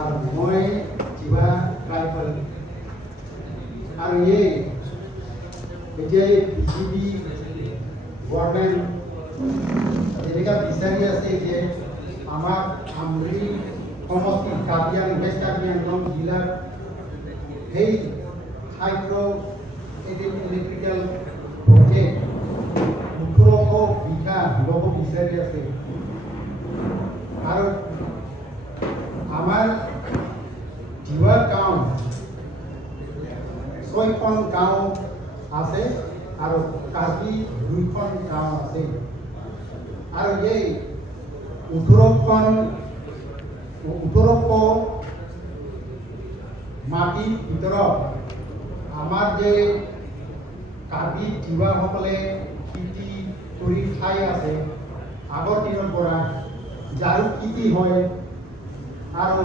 আর মই কিবা ট্রাইবাল আর এই যে বিজেপি গভর্নমেন্ট যেটা বিচারি আছে যে আমার আমরি সমষ্টি কাবিয়ান ওয়েস্ট কাবিয়ান জিলার এই হাইড্রো ইলেকট্রিক্যাল প্রজেক্ট 18 বিঘা লব বিচারি আছে আর আমার জিওয়ার গাঁও 6খন গাঁও আছে আর কার্বি 2খন গাঁও আছে আর এই 18 মাটিৰ ভিতৰত আমাৰ যে কাৰ্বি জিৱাসকলে খেতি কৰি খাই আছে আগৰ দিনৰ পৰা জাৰু খেতি হয় আৰু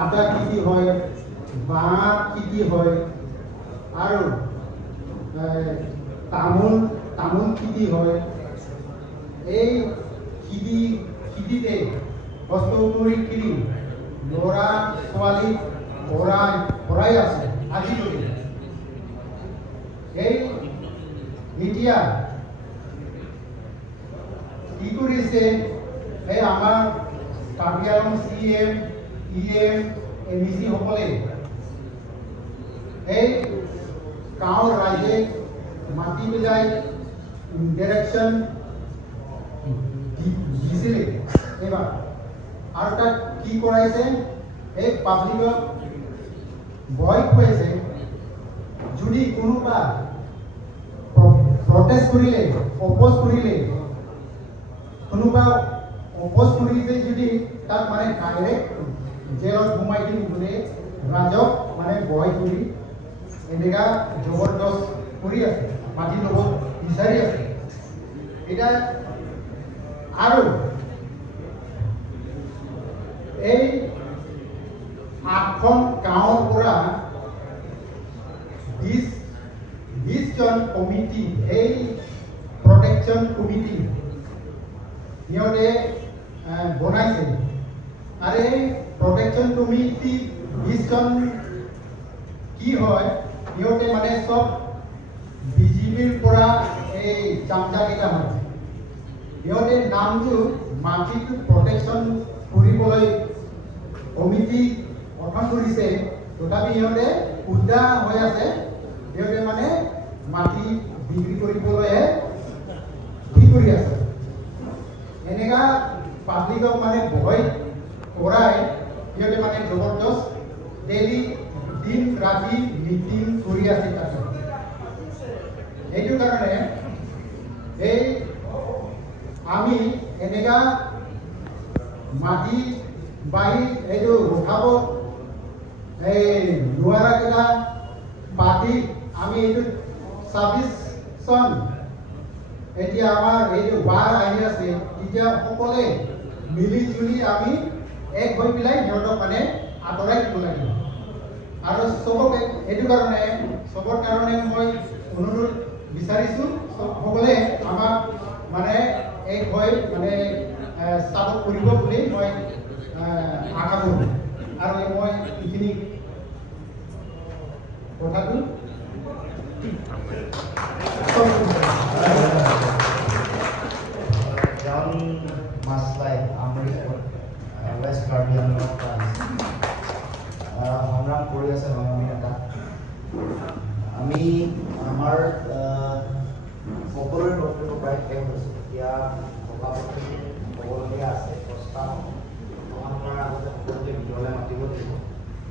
আদা খেতি হয় বাঁহ খেতি হয় আৰু তামোল খেতি হয় এই খেতিতে বস্তু কৰি কিনি ল'ৰা ছোৱালী পঢ়াই আছে আজিলৈকে এই এতিয়া কি কৰিছে এই আমাৰ Karbi Anglong CM EM MEC সকলে এই গাঁৱৰ ৰাইজে মাটি পেলাই ইনডাইৰেকশ্যন দিছিলে এবাৰ আৰু তাত কি কৰাইছে এই পাব্লিকক ভয় খুৱাইছে যদি কোনোবা প্ৰটেষ্ট কৰিলে অপ'জ কৰিলে কোনোবা অপ'জ কৰিলে যদি তাক মানে ডাইৰেক্ট জেলত সোমাই দিম বুলি ৰাজক মানে ভয় কৰি এনেকা জবৰদস্ত কৰি আছে মাটি ল'ব বিচাৰি আছে এটা আৰু এই 8খন গাঁৱৰ পৰা 20জন কমিটি এই প্ৰটেকশ্যন কমিটি সিহঁতে বনাইছে আৰু এই প্ৰটেকশ্যন কমিটি 20জন কি হয় সিহঁতে মানে সব বিজেপিৰ পৰা এই চামচাকেইটা হয় সিহঁতে নামটো মাটিটো প্ৰটেকশ্যন কৰিবলৈ কমিটি গঠন কৰিছে তথাপি সিহঁতে উদ্যা হৈ আছে সিহঁতে মানে মাটি বিক্ৰী কৰিবলৈহে কি কৰি আছে এনেকা পাব্লিকক মানে ভয় কৰাই সিহঁতে মানে জবৰদস্ত ডেইলি দিন ৰাতি মিটিং কৰি আছে তাতে এইটো কাৰণে এই আমি এনেকা মাটি বাহি এইটো ৰখাব এই নোৱাৰাকেইটা পাৰ্টি আমি এইটো 26 চন এতিয়া আমাৰ এইটো বাৰ আহি আছে এতিয়া সকলোৱে মিলি জুলি আমি এক হৈ পেলাই সিহঁতক মানে আঁতৰাই দিব লাগিব আৰু চবকে এইটো কাৰণে চবৰ কাৰণে মই অনুৰোধ বিচাৰিছোঁ সকলোৱে আমাক মানে এক হৈ মানে চাপৰ্ট কৰিব বুলি মই আশা কৰোঁ আৰু মই এইখিনি কথাটো John Maslai, West Karbi Anglong সংগ্ৰাম কৰি আছে আমি এটা আমি আমাৰ সকলোৰে বক্তব্য প্ৰায় শেষ হৈছে এতিয়া সভাপতি হ'বলগীয়া আছে প্ৰস্তাৱ গ্ৰহণ কৰাৰ আগতে সকলোকে ভিতৰলৈ মাতিব লাগিব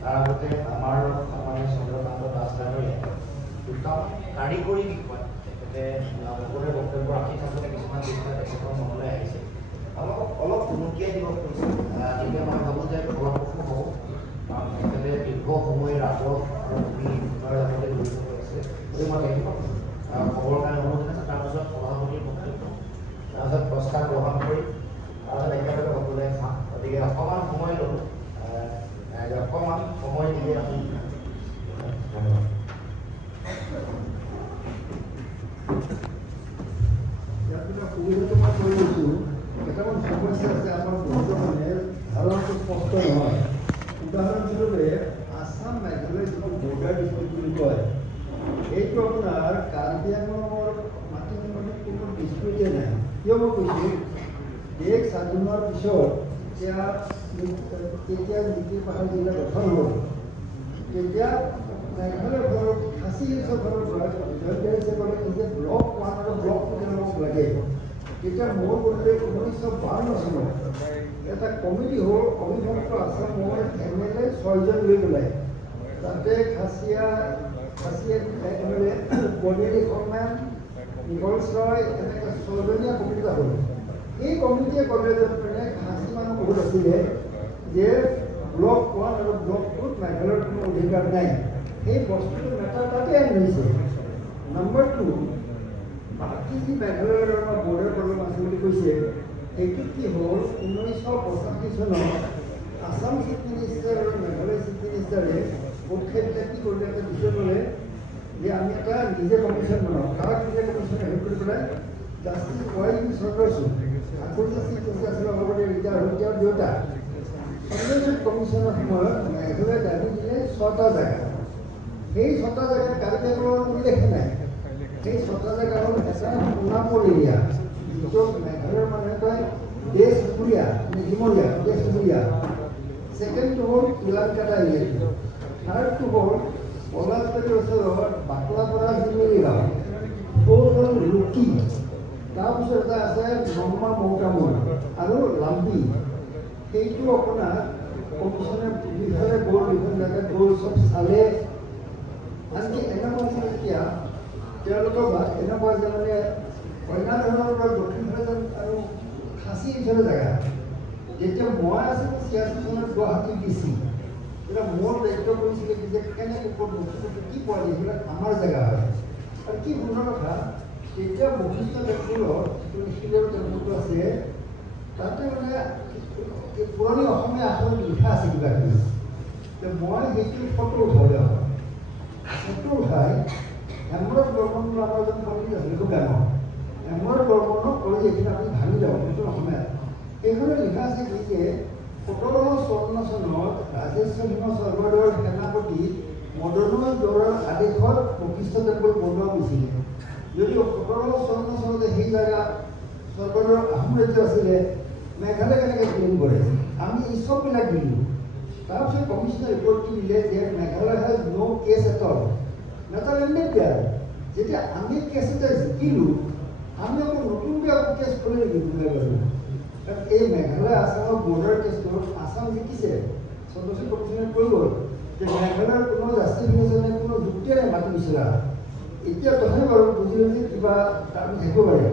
তাৰ আগতে আমাৰ সামান্য চন্দ্ৰকান্ত দাস ডাঙৰীয়াই দুটা কাৰিকৰী বিষয় তেখেতে সকলোৰে বক্তব্য ৰাখি থাকোঁতে কিছুমান বিষয় তেখেতৰ মনলৈ আহিছে অলপ উনুকিয়াই দিব খুজিছোঁ গতিকে মই ভাবোঁ যে ফলপ্ৰসূ হওক তেখেতে দীৰ্ঘ সময় ৰাজহ আৰু বিষয়ৰ লগতে জড়িত হৈ আছে গতিকে মই লাগিব খবৰ কাৰণে অনুৰোধ আছে তাৰপিছত সভাপতিৰ বক্তব্য তাৰপিছত প্ৰস্তাৱ গ্ৰহণ কৰি তাৰপিছত একেলগে সকলোৱে চাম গতিকে অকণমান সময় ল'লোঁ অকণমান সময় দিলে আমি ধন্যবাদ সুবিধাটো মই কৈ লৈছোঁ কেইটামান সমস্যা আছে আমাৰ বৰ্তমানে ধাৰণাটো স্পষ্ট নহয় বৰ্ডাৰ ডিস্ট্ৰিক্ট বুলি কয় এইটো আপোনাৰ কাৰ্বি আংলঙৰ মাটিৰ মানে কোনো ডিস্ট্ৰিক্টে নাই। কিয় মই কৈছোঁ দেশ স্বাধীনৰ পিছত তেতিয়া নীতিৰ পাহাৰ জিলা গঠন হ'ল, তেতিয়া মেঘালয়ৰ ঘৰত খাচী হিলছৰ ঘৰৰ পৰা জইণ্ট কৰে যে ব্লক 1 আৰু ব্লক 2 তেওঁলোকক লাগে। তেতিয়া মোৰ বোধে 1952 চনত এটা কমিটি হ'ল অবিভক্ত আছামৰ MLA 6জন লৈ পেলাই, তাতে খাচীয়া MLA বনেৰী শৰ্মা, নিকলছ ৰয়, এনেকৈ 6জনীয়া কমিটি এটা হ'ল। এই কমিটিয়ে ক'লে যে খাচী মানুহ বহুত আছিলে যে ব্লক 1 আৰু ব্লক 2ত মেঘালয়ৰ কোনো অধিকাৰ নাই। সেই বস্তুটো মেটাৰ তাতে আনিছে। নম্বৰ 2 বাকী যি মেঘালয়ৰ বৰ্ডাৰ প্ৰব্লেম আছে বুলি কৈছে, এইটো কি হ'ল 1985 চনত আছাম চিফ মিনিষ্টাৰ আৰু মেঘালয় চিফ মিনিষ্টাৰে পক্ষবিলাক কি কৰিলে এটা বিষয় ল'লে যে আমি এটা নিজে কমিশ্যন বনাওঁ। কাক নিজে কমিশ্যন হেৰি কৰি পেলাই জাষ্টিছ ৱাই চন্দ্ৰচূড় আগৰ জাষ্টিছ আছিলে অলপতে ৰিটায়াৰ হৈ তেওঁৰ দেউতা চন্দ্ৰচূড় কমিশ্যনৰ সময়ত মেঘালয়ে দাবী দিলে 6টা জেগা। সেই 6টা জেগাত কাৰ্বি আংলঙৰ উল্লেখ নাই। সেই 6টা জেগা হ'ল এটা সোণাপুৰ এৰিয়া, যিটো মেঘালয়ৰ মানুহে কয় দেশ চুবুৰীয়া, নিজিমৰীয়া দেশ চুবুৰীয়া। ছেকেণ্ডটো হ'ল ইলাংকাটা এৰিয়া। থাৰ্ডটো হ'ল পলাশবাৰীৰ ওচৰত বাকলাপৰা জিমেৰী গাঁও। ফ'ৰ্থ হ'ল লুকি। তাৰপিছত এটা আছে নম্মা মৌকামুৰ আৰু লাম্বি। সেইটো আপোনাৰ কমিশ্যনে দুইফালে গ'ল, দুইখন জেগাত গ'ল, চব চালে। আনকি এনেকুৱা আছিল এতিয়া তেওঁলোকৰ এনেকুৱা যে মানে কইনা ধৰণৰ পৰা দক্ষিণফালে যেন আৰু খাচী ইফালে জেগা। যেতিয়া মই আছিলোঁ 86 চনত গুৱাহাটী DC, এতিয়া মোৰ দায়িত্ব কৰিছিলে যে কেনেকৈ বস্তুটো কি পোৱা যায়, সেইবিলাক আমাৰ জেগা হয়। আৰু কি সুন্দৰ কথা, তেতিয়া বশিষ্ঠ টেম্পুলত যিটো শিলৰ টেম্পুলটো আছে, তাতে মানে পুৰণি অসমীয়া আখৰত লিখা আছে কিবা কিবি। মই সেইটো ফটো উঠালে হয়। ফটো উঠাই হেমৰথ বৰ্মন আমাৰ এজন পণ্ডিত আছিলে, খুব ডাঙৰ হেমৰথ বৰ্মনক কৈ এইখিনি আপুনি ভাঙি যাব সেইটো অসমীয়াত। সেইখনে লিখা আছে কি যে 1754 চনত ৰাজেশ্বৰ সিংহ স্বৰ্গদেৱৰ সেনাপতি মদনোই দৌৰাৰ আদেশত বশিষ্ঠ টেম্পুল বনোৱা হৈছিলে। যদিও 1754 চনতে সেই জেগা স্বৰ্গদেৱৰ আহোম ৰাজ্য আছিলে, মেঘালয় কেনেকৈ ক্লেইম কৰে? আমি এই চববিলাক দিলোঁ। তাৰপিছত কমিশ্যনে ৰিপৰ্ট কি দিলে যে Meghalaya has no' cases at all. নেদাৰলেণ্ডে বেয়া। যেতিয়া আমি কেছ এটা জিকিলোঁ, আমি আকৌ নতুনকৈ আকৌ কেছ কৰি নেকি বাৰু? এই মেঘালয় আছামৰ বৰ্ডাৰ কেছটো আছাম জিকিছে। চন্দ্ৰচূড় কমিশ্যনে কৈ গ'ল যে মেঘালয়ৰ কোনো জাষ্টিছ মিনিষ্টাৰে কোনো যুক্তিয়ে নাই মাটি বিচৰা। এতিয়া তথাপি বাৰু বুজি লৈছে কিবা কাৰণ থাকিব পাৰে।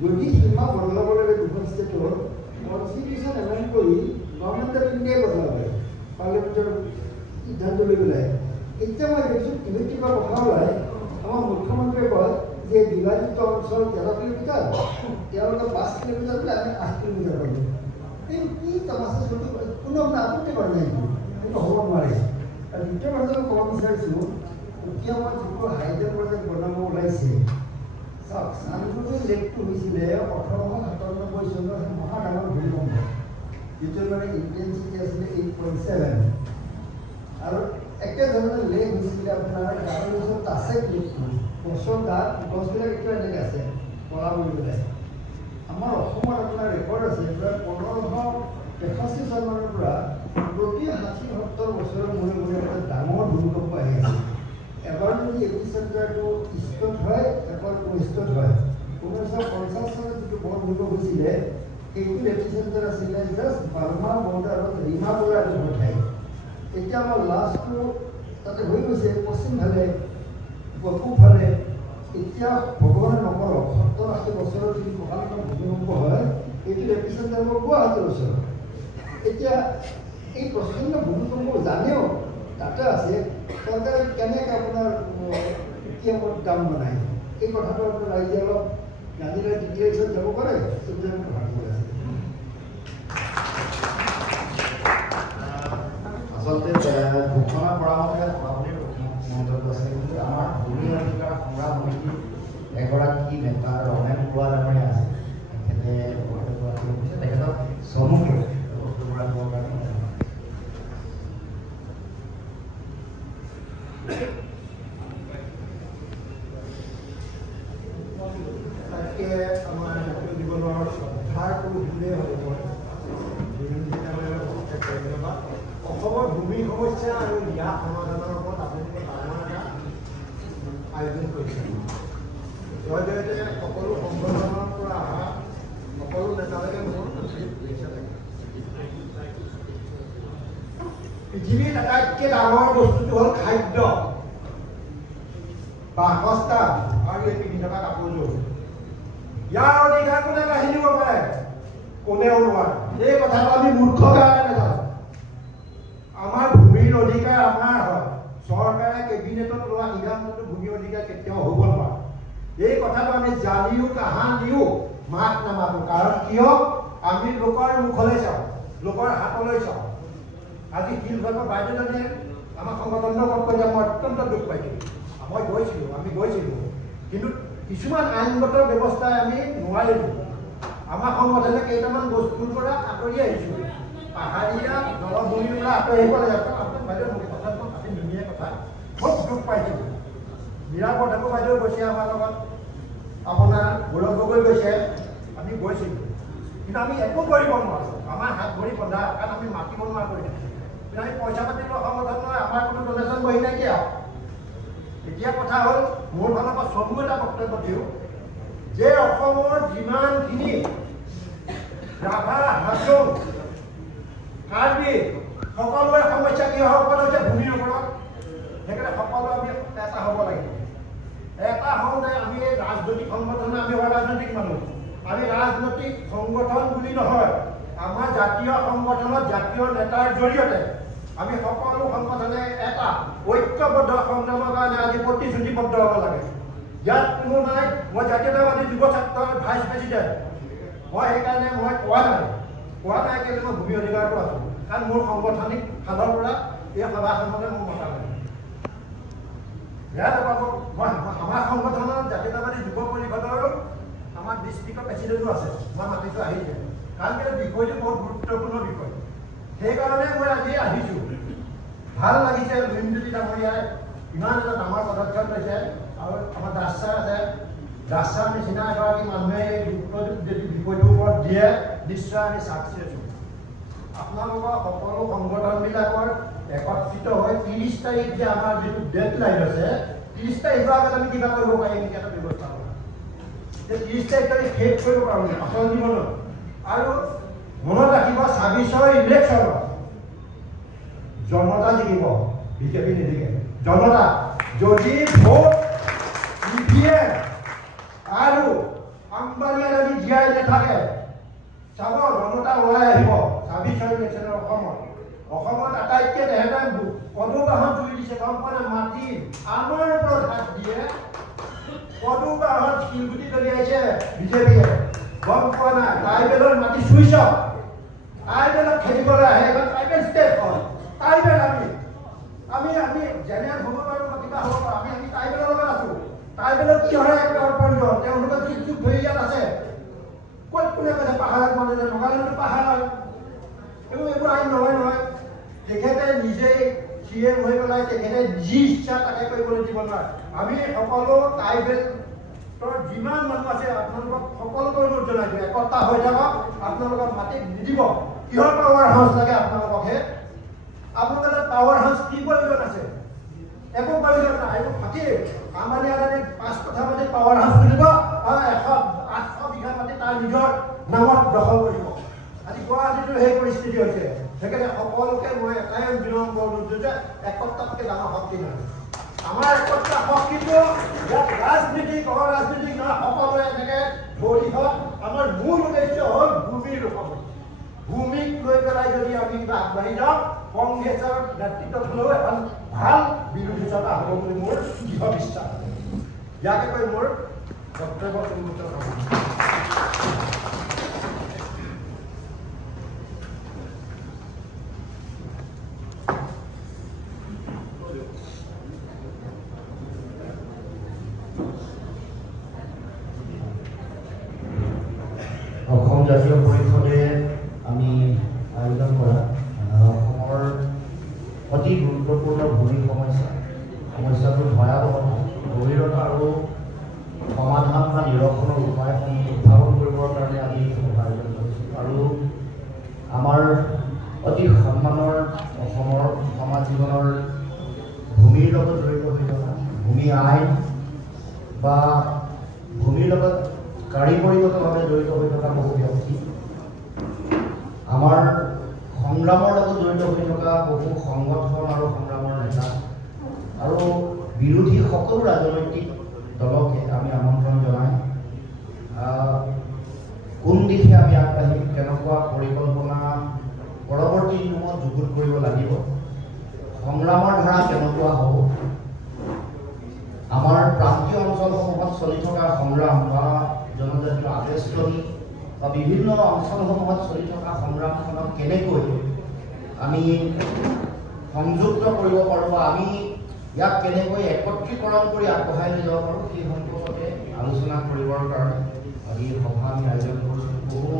যদি সীমা বদলাব লাগে দুখন ষ্টেটৰ, কনষ্টিটিউশ্যন এমেণ্ড কৰি গভৰ্ণমেণ্ট অফ ইণ্ডিয়াই বদলাব পাৰে, পাৰ্লিয়ামেণ্টৰ সিদ্ধান্ত লৈ পেলাই। এতিয়া মই দেখিছোঁ কিবা কথা ওলাই আমাৰ মুখ্যমন্ত্ৰীয়ে কয় যে বিভাজিত অঞ্চল 13 কিলোমিটাৰ, তেওঁলোকে 5 কিলোমিটাৰ বুলি আমি 8 কিলোমিটাৰ পালোঁ। এই কি তামাচা চলি কোনো আপত্তি কৰা নাই, সেইটো হ'ব নোৱাৰে। আৰু দ্বিতীয় কথা মই ক'ব বিচাৰিছোঁ, এতিয়া মই যিটো হাইড্ৰ প্ৰজেক্ট বনাব ওলাইছে, চাওক চানগুৰি লেকটো হৈছিলে 1897 চনত মহা ডাঙৰ ভূমিকম্প, যিটো মানে ইণ্টেনচিটি আছিলে 8.7। আৰু একেধৰণে লেক হৈছিলে আপোনাৰ গাঁৱৰ তাছেক লেকটো, গছৰ গাত গছবিলাক এতিয়া এনেকৈ আছে কলা বুলি পেলাই। আমাৰ অসমত আপোনাৰ ৰেকৰ্ড আছে প্ৰায় 1563 চনৰ পৰা প্ৰতি 60-70 বছৰৰ মূৰে মূৰে এটা ডাঙৰ ভূমিকম্প আহি আছে। এবাৰ যদি এপিচেণ্টাৰটো ইষ্টত হয়, এবাৰ ৱেষ্টত হয়। 1950 চনত যিটো বৰ ভূমিকম্প হৈছিলে, সেইটো এপিচেণ্টাৰ আছিলে জাষ্ট বাৰ্মা বৰ্ডাৰত ৰিমাপৰা এডোখৰ ঠাই। এতিয়া আমাৰ লাষ্টটো তাতে হৈ গৈছে পশ্চিমফালে, পূবফালে। এতিয়া ভগৱানে নকৰক 70-80 বছৰৰ যদি মহানগৰ ভূমিকম্প হয়, এইটো এপিচেণ্টাৰ হ'ব গুৱাহাটীৰ ওচৰত। এতিয়া এই প্ৰচণ্ড ভূমিকম্প জানেও তাতে আছে, চৰকাৰে কেনেকৈ আপোনাৰ দাম বনায়, এই কথাটো আপোনাৰ ৰাইজে অলপ জানিলে ডিটেইলছত যাব পাৰে, সেইটোৱে মই ভাবিব আছে। আচলতে ঘোষণা কৰা মতে সভাপতিৰ মন্তব্য আছে, কিন্তু আমাৰ ভূমি অধিকাৰ সংগ্ৰাম সমিতিৰ এগৰাকী নেতা ৰমেন বৰুৱা ডাঙৰীয়া আছে, তেখেতে তেখেতক চমুকৈ তাতকে আমাৰ জাতীয় জীৱনৰ শ্ৰদ্ধাৰ কোনো ভুলেই হ'ব ধন্যবাদ। অসমৰ ভূমি সমস্যা আৰু ইয়াৰ সমাধানৰ ওপৰত আপোনালোকে ডাঙৰ এটা আয়োজন কৰিছে। জয়তে সকলো সংগঠনৰ পৰা অহা সকলো নেতালৈকে মোৰ শুভেচ্ছা থাকে। পৃথিৱীত আটাইতকৈ ডাঙৰ বস্তুটো হ'ল খাদ্য, বাসস্থান আৰু এই পিন্ধি থকা কাপোৰযোৰ। ইয়াৰ অধিকাৰ কোনে কাঢ়ি দিব পাৰে? কোনেও নোৱাৰে। এই কথাটো আমি মূৰ্খ কাৰণে নাজানো। আমাৰ ভূমিৰ অধিকাৰ আমাৰ হয়। চৰকাৰে কেবিনেটত লোৱা সিদ্ধান্তটো ভূমিৰ অধিকাৰ কেতিয়াও হ'ব নোৱাৰে। এই কথাটো আমি জানিও কাহানিও মাত নামাতো। কাৰণ কিয়? আমি লোকৰ মুখলৈ চাওঁ, লোকৰ হাতলৈ চাওঁ। আজি শিলভাগৰ বাইদেউজনীয়ে আমাৰ সংগঠনৰ কথা কৈ মই অত্যন্ত দুখ পাইছিলোঁ। আমি গৈছিলোঁ, কিন্তু কিছুমান আইনগত ব্যৱস্থাই আমি নোৱাৰিলোঁ। আমাৰ সংগঠনে কেইটামান বস্তুৰ পৰা আঁতৰি আহিছোঁ। পাহাৰীয়া জলভূমিৰ পৰা আঁতৰি আহিব লাগে। আপোনাৰ বাইদেউ মোক কথাটো পাতি ধুনীয়া কথা, খুব দুখ পাইছিলোঁ। নিৰাপদ ঠাকুৰ বাইদেউ গৈছে আমাৰ লগত, আপোনাৰ গৌৰৱ গগৈ গৈছে, আমি গৈছিলোঁ, কিন্তু আমি একো কৰিব নোৱাৰোঁ। আমাৰ হাত ভৰি বন্ধা, কাৰণ আমি মাতিব নোৱাৰা কৰি দিছোঁ। কিন্তু আমি পইচা পাতি লোৱা সংগঠন নহয়, আমাৰ কোনো ডনেশ্যন বহি নাইকিয়া। এতিয়া কথা হ'ল, মোৰ ফালৰ পৰা চমু এটা বক্তব্য দিওঁ যে অসমৰ যিমানখিনি ৰাভা, হাজং, কাৰ্বি সকলোৰে সমস্যা কিহৰ ওপৰত হৈছে? ভূমিৰ ওপৰত। সেইকাৰণে সকলো আমি এটা হ'ব লাগিব। এটা হওঁতে আমি এই ৰাজনৈতিক সংগঠনে আমি ৰাজনৈতিক মানুহ, আমি ৰাজনৈতিক সংগঠন বুলি নহয়, আমাৰ জাতীয় সংগঠনত জাতীয় নেতাৰ জৰিয়তে আমি সকলো সংগঠনে এটা ঐক্যবদ্ধ সংগ্ৰামৰ কাৰণে আজি প্ৰতিশ্ৰুতিবদ্ধ হ'ব লাগে। ইয়াত কোনো নাই মই জাতীয়তাবাদী যুৱ ছাত্ৰৰ ভাইচ প্ৰেচিডেণ্ট, মই সেইকাৰণে মই কোৱা নাই কেলৈ মই ভূমি অধিকাৰটো আছোঁ। কাৰণ মোৰ সাংগঠনিক ফালৰ পৰা এই সভাখনলৈ মোৰ মতা নাই। বেয়া নাপাব, মই আমাৰ সংগঠনৰ জাতীয়তাবাদী যুৱ পৰিষদৰো আমাৰ ডিষ্ট্ৰিক্টৰ প্ৰেচিডেণ্টো আছে, মই মাতিছোঁ আহিছে। কাৰণ কেলৈ বিষয়টো বহুত গুৰুত্বপূৰ্ণ বিষয়। সেইকাৰণে মই আজি আহিছোঁ। ভাল লাগিছে লুইমজ্যোতি ডাঙৰীয়াই ইমান এটা ডাঙৰ পদক্ষেপ লৈছে। আৰু আমাৰ দাস ছাৰ আছে, দাস ছাৰ নিচিনা এগৰাকী মানুহে এই গুৰুত্ব যদি বিষয়টোৰ ওপৰত দিয়ে, নিশ্চয় আমি ছাকচেছ হ'ম। আপোনালোকৰ সকলো সংগঠনবিলাকৰ একত্ৰিত হৈ 30 তাৰিখ যে আমাৰ যিটো ডেড লাইন আছে, 30 তাৰিখৰ আগত আমি কিবা কৰিব পাৰিম নেকি এটা ব্যৱস্থা কৰা। যে 30 তাৰিখ আমি শেষ কৰিব পাৰোঁ আচল জীৱনত। আৰু মনত ৰাখিব 26ৰ ইলেকশ্যনত জনতা জিকিব, বিজেপি নিজিকে। জনতা যদি ভোট EVM আৰু আম্বানী আদানী জীয়াই নাথাকে, চাব জনতা ওলাই আহিব 26ৰ ইলেকশ্যনৰ অসমত আটাইতকৈ তেহেঁতে পদুবাহত জুই দিছে, গম পোৱা নাই? মাটি আমাৰ ওপৰত হাত দিয়ে, পদুবাহত শিলগুটি দলিয়াইছে বিজেপিয়ে, গম পোৱা নাই? ট্ৰাইবেলৰ মাটি চুইছ, ট্ৰাইবেলক খেলিবলৈ আহে। এখন ট্ৰাইবেল ষ্টেট হয়, ট্ৰাইবেল আমি জেনেৰেল হ'ব পাৰোঁ বা কিবা হ'ব পাৰোঁ, আমি ট্ৰাইবেলৰ লগত আছোঁ। ট্ৰাইবেলত কি হয় তেওঁলোকে যুগ যুগ ধৰি ইয়াত আছে। ক'ত কোনে কৈছে পাহাৰত মানুহে? নগালেণ্ডটো পাহাৰ হয়, এইবোৰ আইন নহয়। তেখেতে নিজেই CM হৈ পেলাই তেখেতে যি ইচ্ছা তাকে কৰিবলৈ দিব নোৱাৰে। আমি সকলো ট্ৰাইবেলৰ যিমান মানুহ আছে আপোনালোকক সকলোকে অনুৰোধ জনাইছোঁ, একতা হৈ থাকক। আপোনালোকক মাটিত নিদিব। কিহৰ পাৱাৰ হাউচ লাগে আপোনালোককহে? আপোনালোকে পাৱাৰ হাউচ কি প্ৰয়োজন আছে? একো প্ৰয়োজন নাই, এইবোৰ ফাঁকিয়ে। আম্বানী আদানী 5 কথা মাটি পাৱাৰ হাউচ খুলিব আৰু 800 বিঘা মাটি তাৰ নিজৰ নামত দখল কৰিব। আজি গুৱাহাটীতো সেই পৰিস্থিতি হৈছে। সেইকাৰণে সকলোকে মই এটাই বিনম্ৰ অনুৰোধ যে একতাতকৈ ডাঙৰ শক্তি নাই। আমাৰ একতা শক্তিটো ইয়াত ৰাজনীতিক অৰাজনীতিক নহয়, সকলোৱে এনেকৈ ধৰি হওক। আমাৰ মূল উদ্দেশ্য হ'ল ভূমিৰ ৰূপত। ভূমিক লৈ পেলাই যদি আমি কিবা আগবাঢ়ি যাওঁ, কংগ্ৰেছৰ নেতৃত্বত হ'লেও এখন ভাল বিৰোধী সভা হ'ব বুলি মোৰ দৃঢ় বিশ্বাস। ইয়াকে কৈ মোৰ বক্তব্য সমাপ্ত কৰোঁ। অসম জাতীয় পৰিষদে আমি আয়োজন কৰা অসমৰ অতি গুৰুত্বপূৰ্ণ ভূমি সমস্যা সমস্যাটোৰ ভয়াৱহতা গভীৰতা আৰু সমাধান বা নিৰসনৰ উপায়সমূহ উদ্ভাৱন কৰিবৰ কাৰণে আমি সভা আয়োজন কৰিছোঁ। আৰু আমাৰ অতি সন্মানৰ অসমৰ সমাজ জীৱনৰ ভূমিৰ লগত জড়িত হৈ থকা ভূমি আইন বা ভূমিৰ লগত কাৰিকৰীগতভাৱে জড়িত হৈ থকা বহু ব্যক্তি, আমাৰ সংগ্ৰামৰ লগত জড়িত হৈ থকা বহু সংগঠন আৰু সংগ্ৰামৰ নেতা আৰু বিৰোধী সকলো ৰাজনৈতিক দলকে আমি আমন্ত্ৰণ জনাই কোন দিশে আমি আগবাঢ়িম, কেনেকুৱা পৰিকল্পনা পৰৱৰ্তী দিনত যুগুত কৰিব লাগিব, সংগ্ৰামৰ ধাৰা কেনেকুৱা হ'ব, আমাৰ প্ৰান্তীয় অঞ্চলসমূহত চলি থকা সংগ্ৰাম বা জনজাতীয় আবেষ্টনী বা বিভিন্ন অঞ্চলসমূহত চলি থকা সংগ্ৰামখনক কেনেকৈ আমি সংযুক্ত কৰিব পাৰোঁ বা আমি ইয়াক কেনেকৈ একত্ৰীকৰণ কৰি আগবঢ়াই লৈ যাব পাৰোঁ, সেই সম্পৰ্কতে আলোচনা কৰিবৰ কাৰণে আজি সভা আমি আয়োজন কৰিছোঁ। বহু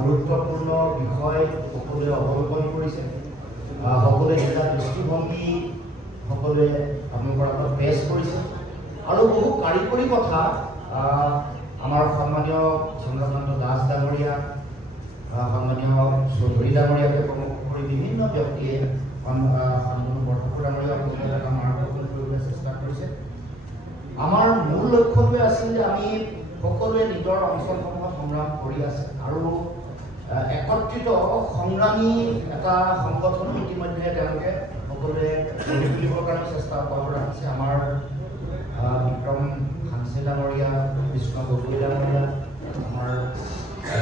গুৰুত্বপূৰ্ণ বিষয় সকলোৱে অৱলোকন কৰিছে, সকলোৱে নিজা দৃষ্টিভংগী সকলোৱে আপোনালোকৰ আগত পেছ কৰিছে আৰু বহু কাৰিকৰী কথা আমাৰ সন্মানীয় চন্দ্ৰকান্ত দাস ডাঙৰীয়া, সন্মানীয় চৌধুৰী ডাঙৰীয়াকে প্ৰমুখ কৰি বিভিন্ন ব্যক্তিয়ে শান্তনু বৰঠাকুৰ ডাঙৰীয়াক মাৰ্গদৰ্শন কৰিবলৈ চেষ্টা কৰিছে। আমাৰ মূল লক্ষ্যটোৱে আছিল যে আমি সকলোৱে নিজৰ অঞ্চলসমূহত সংগ্ৰাম কৰি আছে আৰু একত্ৰিত সংগ্ৰামী এটা সংগঠন ইতিমধ্যে তেওঁলোকে সকলোৱে গঢ়ি তুলিবৰ কাৰণে চেষ্টা অব্যাহত ৰাখিছে। আমাৰ বিক্ৰম খানছে ডাঙৰীয়া, কৃষ্ণ গগৈ ডাঙৰীয়া, আমাৰ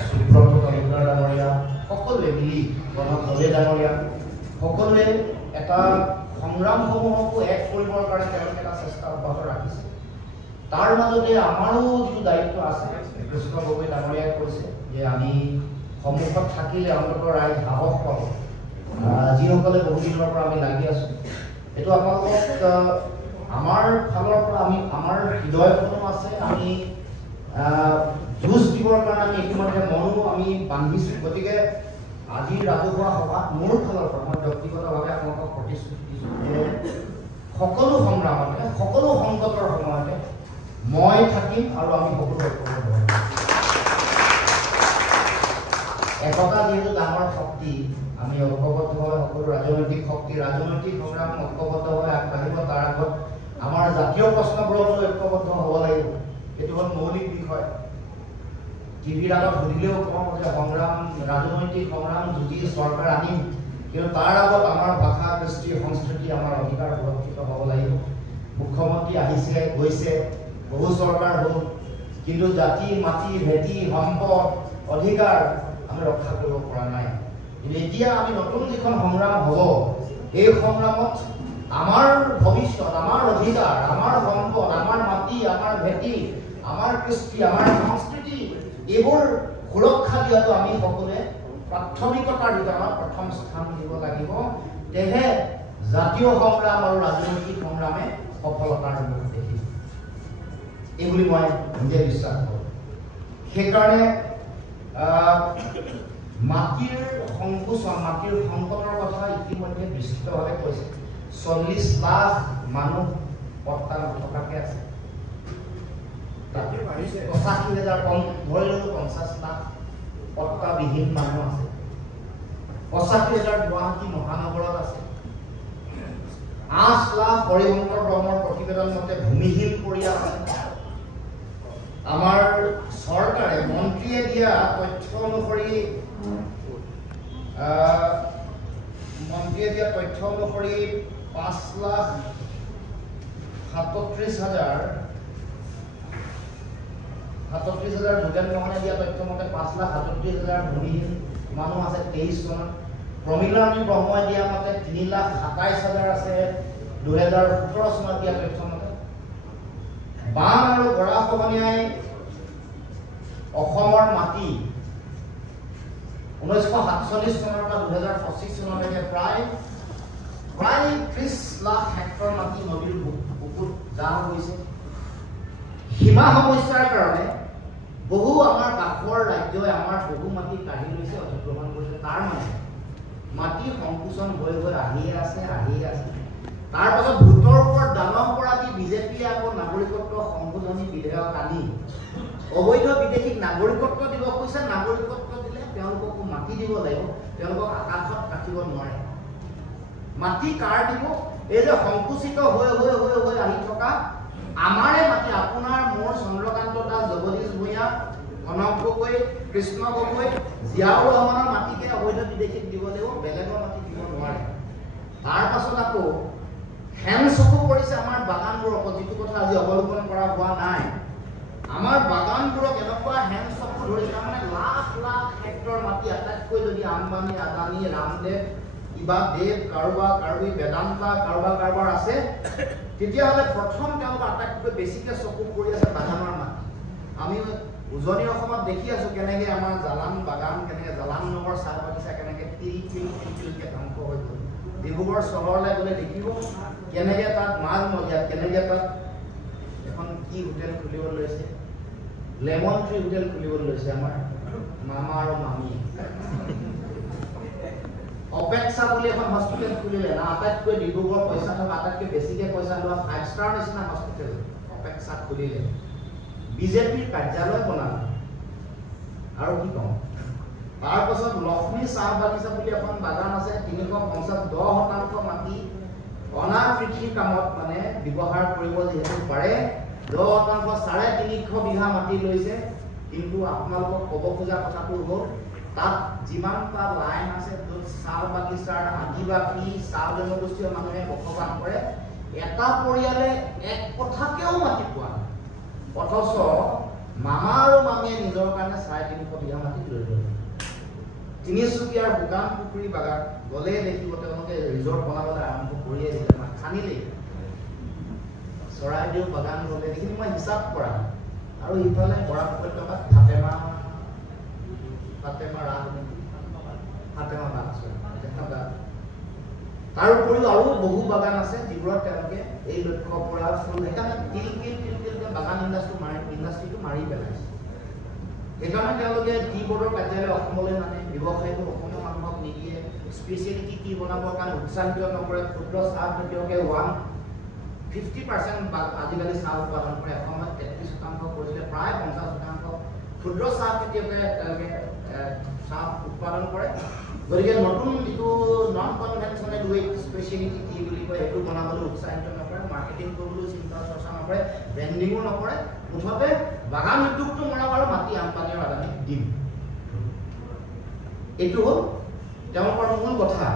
সুব্ৰত তালুকদাৰ ডাঙৰীয়া সকলোৱে মিলি প্ৰণৱ দলে ডাঙৰীয়া সকলোৱে এটা সংগ্ৰামসমূহকো এক কৰিবৰ কাৰণে তেওঁলোকে এটা চেষ্টা অব্যাহত ৰাখিছে। তাৰ মাজতে আমাৰো যিটো দায়িত্ব আছে, কৃষ্ণ গগৈ ডাঙৰীয়াই কৈছে যে আমি সন্মুখত থাকিলে অন্ততঃ ৰাইজ সাহস পাব, যিসকলে বহুদিনৰ পৰা আমি লাগি আছোঁ। এইটো আপোনালোকক আমাৰ ফালৰ পৰা আমাৰ হৃদয়খনো আছে, আমি যুঁজ দিবৰ কাৰণে আমি ইতিমধ্যে মনো আমি বান্ধিছোঁ। গতিকে আজিৰ ৰাজহুৱা সভাত মোৰ ফালৰ পৰা মই ব্যক্তিগতভাৱে আপোনালোকক প্ৰতিশ্ৰুতি দিছোঁ যে সকলো সংগ্ৰামতে সকলো সংকটৰ সময়তে মই থাকিম আৰু আমি সকলো ঐক্যবদ্ধ হ'ম। একতা যিহেতু ডাঙৰ শক্তি, আমি ঐক্যবদ্ধভাৱে সকলো ৰাজনৈতিক শক্তি ৰাজনৈতিক সংগ্ৰাম ঐক্যবদ্ধভাৱে আগবাঢ়িব। তাৰ আগত আমাৰ জাতীয় প্ৰশ্নবোৰতো ঐক্যবদ্ধ হ'ব লাগিব। এইটো হ'ল মৌলিক বিষয়। টিভিৰ আগত সুধিলেও কওঁ যে সংগ্ৰাম ৰাজনৈতিক সংগ্ৰাম যুঁজি চৰকাৰ আনিম, কিন্তু তাৰ আগত আমাৰ ভাষা কৃষ্টি সংস্কৃতি আমাৰ অধিকাৰ সুৰক্ষিত হ'ব লাগিব। মুখ্যমন্ত্ৰী আহিছে গৈছে, বহু চৰকাৰ হ'ল, কিন্তু জাতি মাটি ভেটি সম্পদ অধিকাৰ আমি ৰক্ষা কৰিব পৰা নাই। কিন্তু এতিয়া আমি নতুন যিখন সংগ্ৰাম হ'ব, এই সংগ্ৰামত আমাৰ ভৱিষ্যত, আমাৰ অধিকাৰ, আমাৰ সম্পদ, আমাৰ মাটি, আমাৰ ভেটি, আমাৰ কৃষ্টি, আমাৰ সংস্কৃতি এইবোৰ সুৰক্ষা দিয়াটো আমি সকলোৱে প্ৰাথমিকতাৰ ভিতৰত প্ৰথম স্থান দিব লাগিব। তেহে জাতীয় সংগ্ৰাম আৰু ৰাজনৈতিক সংগ্ৰামে সফলতাৰ মুখ দেখিব, এইবুলি মই নিজে বিশ্বাস কৰোঁ। সেইকাৰণে মাটিৰ সংকোচন, মাটিৰ সংকটৰ কথা ইতিমধ্যে বিস্তৃতভাৱে কৈছে। 40 লাখ মানুহ পট্টা নথকাকে আছে, 85,000 কম ধৰি ললোঁ 50 লাখ পট্টাবিহীন মানুহ আছে, 85,000 গুৱাহাটী মহানগৰত আছে, 8 লাখ হৰিশংকৰ ব্ৰহ্মৰ প্ৰতিবেদন মতে ভূমিহীন পৰিয়াল আছে। আমাৰ চৰকাৰে মন্ত্ৰীয়ে দিয়া তথ্য অনুসৰি 5,37,000 যোগেন মোহনে দিয়া তথ্য মতে 5,37,000 ভূমিহীন মানুহ আছে 23 চনত। প্ৰমীলাৰাণী ব্ৰহ্মই দিয়া মতে 3,27,000 আছে 2017 চনত দিয়া তথ্য মতে। বান আৰু গৰাখহনীয়াই অসমৰ মাটি 1947 চনৰ পৰা 2025 চনলৈকে প্ৰায় 30 লাখ হেক্টৰ মাটি নদীৰ বুকুত জাহ গৈছে। সীমা সমস্যাৰ কাৰণে বহু আমাৰ কাষৰ ৰাজ্যই আমাৰ বহু মাটি কাঢ়ি লৈছে, অধিগ্ৰহণ কৰিছে। তাৰ মানে মাটি সংকোচন হৈ আহিয়ে আছে। তাৰ পাছত ভোটৰ ওপৰত সেইবিলাক আনি অবৈধ বিদেশীক নাগৰিকত্ব দিব কৈছে। নাগৰিকত্ব দিলে তেওঁলোকক মাটি দিব লাগিব, তেওঁলোকক আকাশত ৰাখিব নোৱাৰে। মাটি কাৰ দিব? এই যে সংকুচিত হৈ হৈ হৈ হৈ আহি থকা আমাৰে মাটি, আপোনাৰ মোৰ চন্দ্ৰকান্ত দাস, জগদীশ ভূঞা, কনক গগৈ, কৃষ্ণ গগৈ, জিয়াউৰ ৰহমানৰ মাটিকে অবৈধ বিদেশীক দিব লাগিব, বেলেগৰ মাটি দিব নোৱাৰে। তাৰ পাছত আকৌ হেম চকু পৰিছে আমাৰ বাগানবোৰক, যিটো কথা আজি অৱলোকন কৰা হোৱা নাই। আমাৰ বাগানবোৰক এনেকুৱা হেম চকু ধৰিছে, মানে লাখ লাখ হেক্টৰ মাটি আটাইতকৈ যদি আম্বানী, আদানী, ৰামদেৱ, কিবা দেৱ, কাৰোবাৰ কাৰোবি, বেদান্তা, কাৰোবাৰ আছে, তেতিয়াহ'লে প্ৰথম তেওঁলোক আটাইতকৈ বেছিকৈ চকু পৰি আছে বাগানৰ মাটি। আমি উজনি অসমত দেখি আছো কেনেকৈ আমাৰ জালান বাগান, কেনেকৈ জালান নগৰ চাহ বাগিচা কেনেকৈ তিলকে ধ্বংস হৈ গ'ল। ডিব্ৰুগড় চহৰলৈ গ'লে দেখিব কেনেকৈ তাত মাজমজিয়াত কেনেকৈ তাত এখন কি হোটেল খুলিব লৈছে, লেমন ট্ৰী হোটেল খুলিব লৈছে আমাৰ মামা আৰু মামীয়ে। অপেক্ষা বুলি এখন হস্পিটেল খুলিলে না, আটাইতকৈ ডিব্ৰুগড় পইচা থকা, আটাইতকৈ বেছিকৈ পইচা লোৱা 5 ষ্টাৰ নিচিনা হস্পিটেল অপেক্ষা খুলিলে। বিজেপিৰ কাৰ্যালয় বনালে আৰু কি কওঁ। তাৰপাছত লক্ষ্মী চাহ বাগিচা বুলি এখন বাগান আছে, 350-10% মাটি অনাকৃষি কামত মানে ব্যৱহাৰ কৰিব যিহেতু পাৰে, 10% 350 বিঘা মাটি লৈছে। কিন্তু আপোনালোকক ক'ব খোজা কথাটো হ'ল তাত যিমানটা লাইন আছে, য'ত চাহ বাগিচাৰ আদিবাসী চাহ জনগোষ্ঠীয় মানুহে বসবাস কৰে, এটা পৰিয়ালে 1 কথাকেও মাটি পোৱা নাই। অথচ মামা আৰু মামীয়ে নিজৰ কাৰণে 350 বিঘা মাটি লৈ ল'লে। তিনিচুকীয়াৰ বোকান পুখুৰী বাগান গ'লে দেখিব তেওঁলোকে ৰিজৰ্ট বনাবলৈ আৰম্ভ কৰিয়ে দিলে, খানিলেই। চৰাইদেউ বাগান গ'লে এইখিনি মই হিচাপ কৰা। আৰু ইফালে বৰাক উপত্যকাত ফাতেমা তাৰ উপৰিও আৰু বহু বাগান আছে যিবোৰত তেওঁলোকে এই লক্ষ্য পৰা ফুল, সেইকাৰণে তিলকে বাগান ইণ্ডাষ্ট্ৰীটো মাৰি পেলাইছে। সেইকাৰণে তেওঁলোকে টি বৰ্ডৰ কাৰ্যালয় অসমলৈ নানে, ব্যৱসায়টো অসমৰ মানুহক নিদিয়ে, স্পেচিয়েলিটি টি বনাবৰ কাৰণে উৎসাহিত নকৰে। ক্ষুদ্ৰ চাহ খেতিয়কে 50% আজিকালি চাহ উৎপাদন কৰে, এসময়ত 33% কৰিছিলে, প্ৰায় 50% ক্ষুদ্ৰ চাহ খেতিয়কে তেওঁলোকে চাহ উৎপাদন কৰে। গতিকে নতুন যিটো নন কনভেনশ্যনেল ৱেট স্পেচিয়েলিটি টি বুলি কয়, সেইটো বনাবলৈ উৎসাহিত নকৰে, মাৰ্কেটিং কৰিবলৈ চিন্তা চৰ্চা নকৰে, ব্ৰেণ্ডিঙো নকৰে। মুঠতে বাগান উদ্যোগটো মৰা বাৰু মাটি আম্বানী আৰু আদানীক দিম, এইটো হ'ল তেওঁলোকৰ মূল কথা।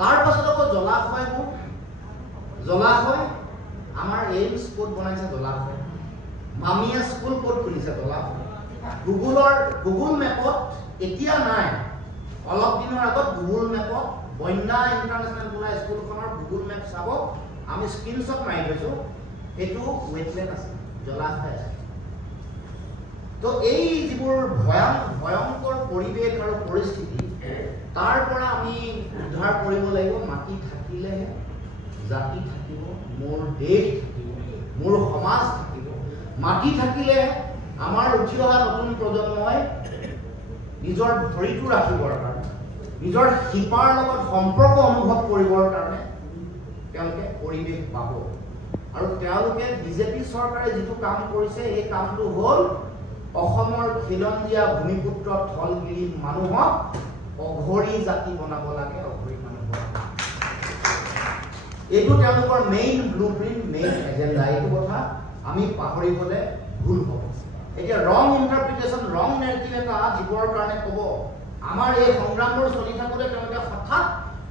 তাৰ পাছত আকৌ জলাশয় আমাৰ এইমছ ক'ত বনাইছে, জলাশয়। মামীয়ে স্কুল ক'ত খুলিছে, জলাশয়। গুগল মেপত এতিয়া নাই, অলপ দিনৰ আগত গুগল মেপত বন্যা ইণ্টাৰনেশ্যনেল বোলা স্কুলখনৰ গুগল মেপ চাব, আমি স্ক্ৰীনশ্বট মাৰি থৈছো, এইটো ৱেটলেণ্ড আছে, জলাশয় আছে। তো এই যিবোৰ ভয়ংকৰ পৰিৱেশ আৰু পৰিস্থিতি, তাৰ পৰা আমি উদ্ধাৰ কৰিব লাগিব। মাটি থাকিলেহে জাতি থাকিব, মোৰ দেশ থাকিব, মোৰ সমাজ থাকিব। মাটি থাকিলে আমাৰ উঠি অহা নতুন প্ৰজন্মই নিজৰ ভৰিটো ৰাখিবৰ কাৰণে, নিজৰ শিপাৰ লগত সম্পৰ্ক অনুভৱ কৰিবৰ কাৰণে তেওঁলোকে পৰিৱেশ পাব। আৰু তেওঁলোকে বিজেপি চৰকাৰে যিটো কাম কৰিছে, এই কামটো হ'ল অসমৰ খিলঞ্জীয়া ভূমিপুত্ৰ থলগিৰি মানুহক অঘৰী জাতি বনাব লাগে, অঘৰী মানুহৰ। এইটো তেওঁলোকৰ মেইন ব্লুপ্ৰিণ্ট, মেইন এজেণ্ডা। এইটো কথা আমি পাহৰিবলৈ ভুল হ'ব। এতিয়া ৰং ইণ্টাৰপ্ৰিটেশ্যন, ৰং নেৰেটিভ এটা যিবোৰৰ কাৰণে ক'ব, আমাৰ এই সংগ্ৰামবোৰ চলি থাকোঁতে তেওঁলোকে হঠাৎ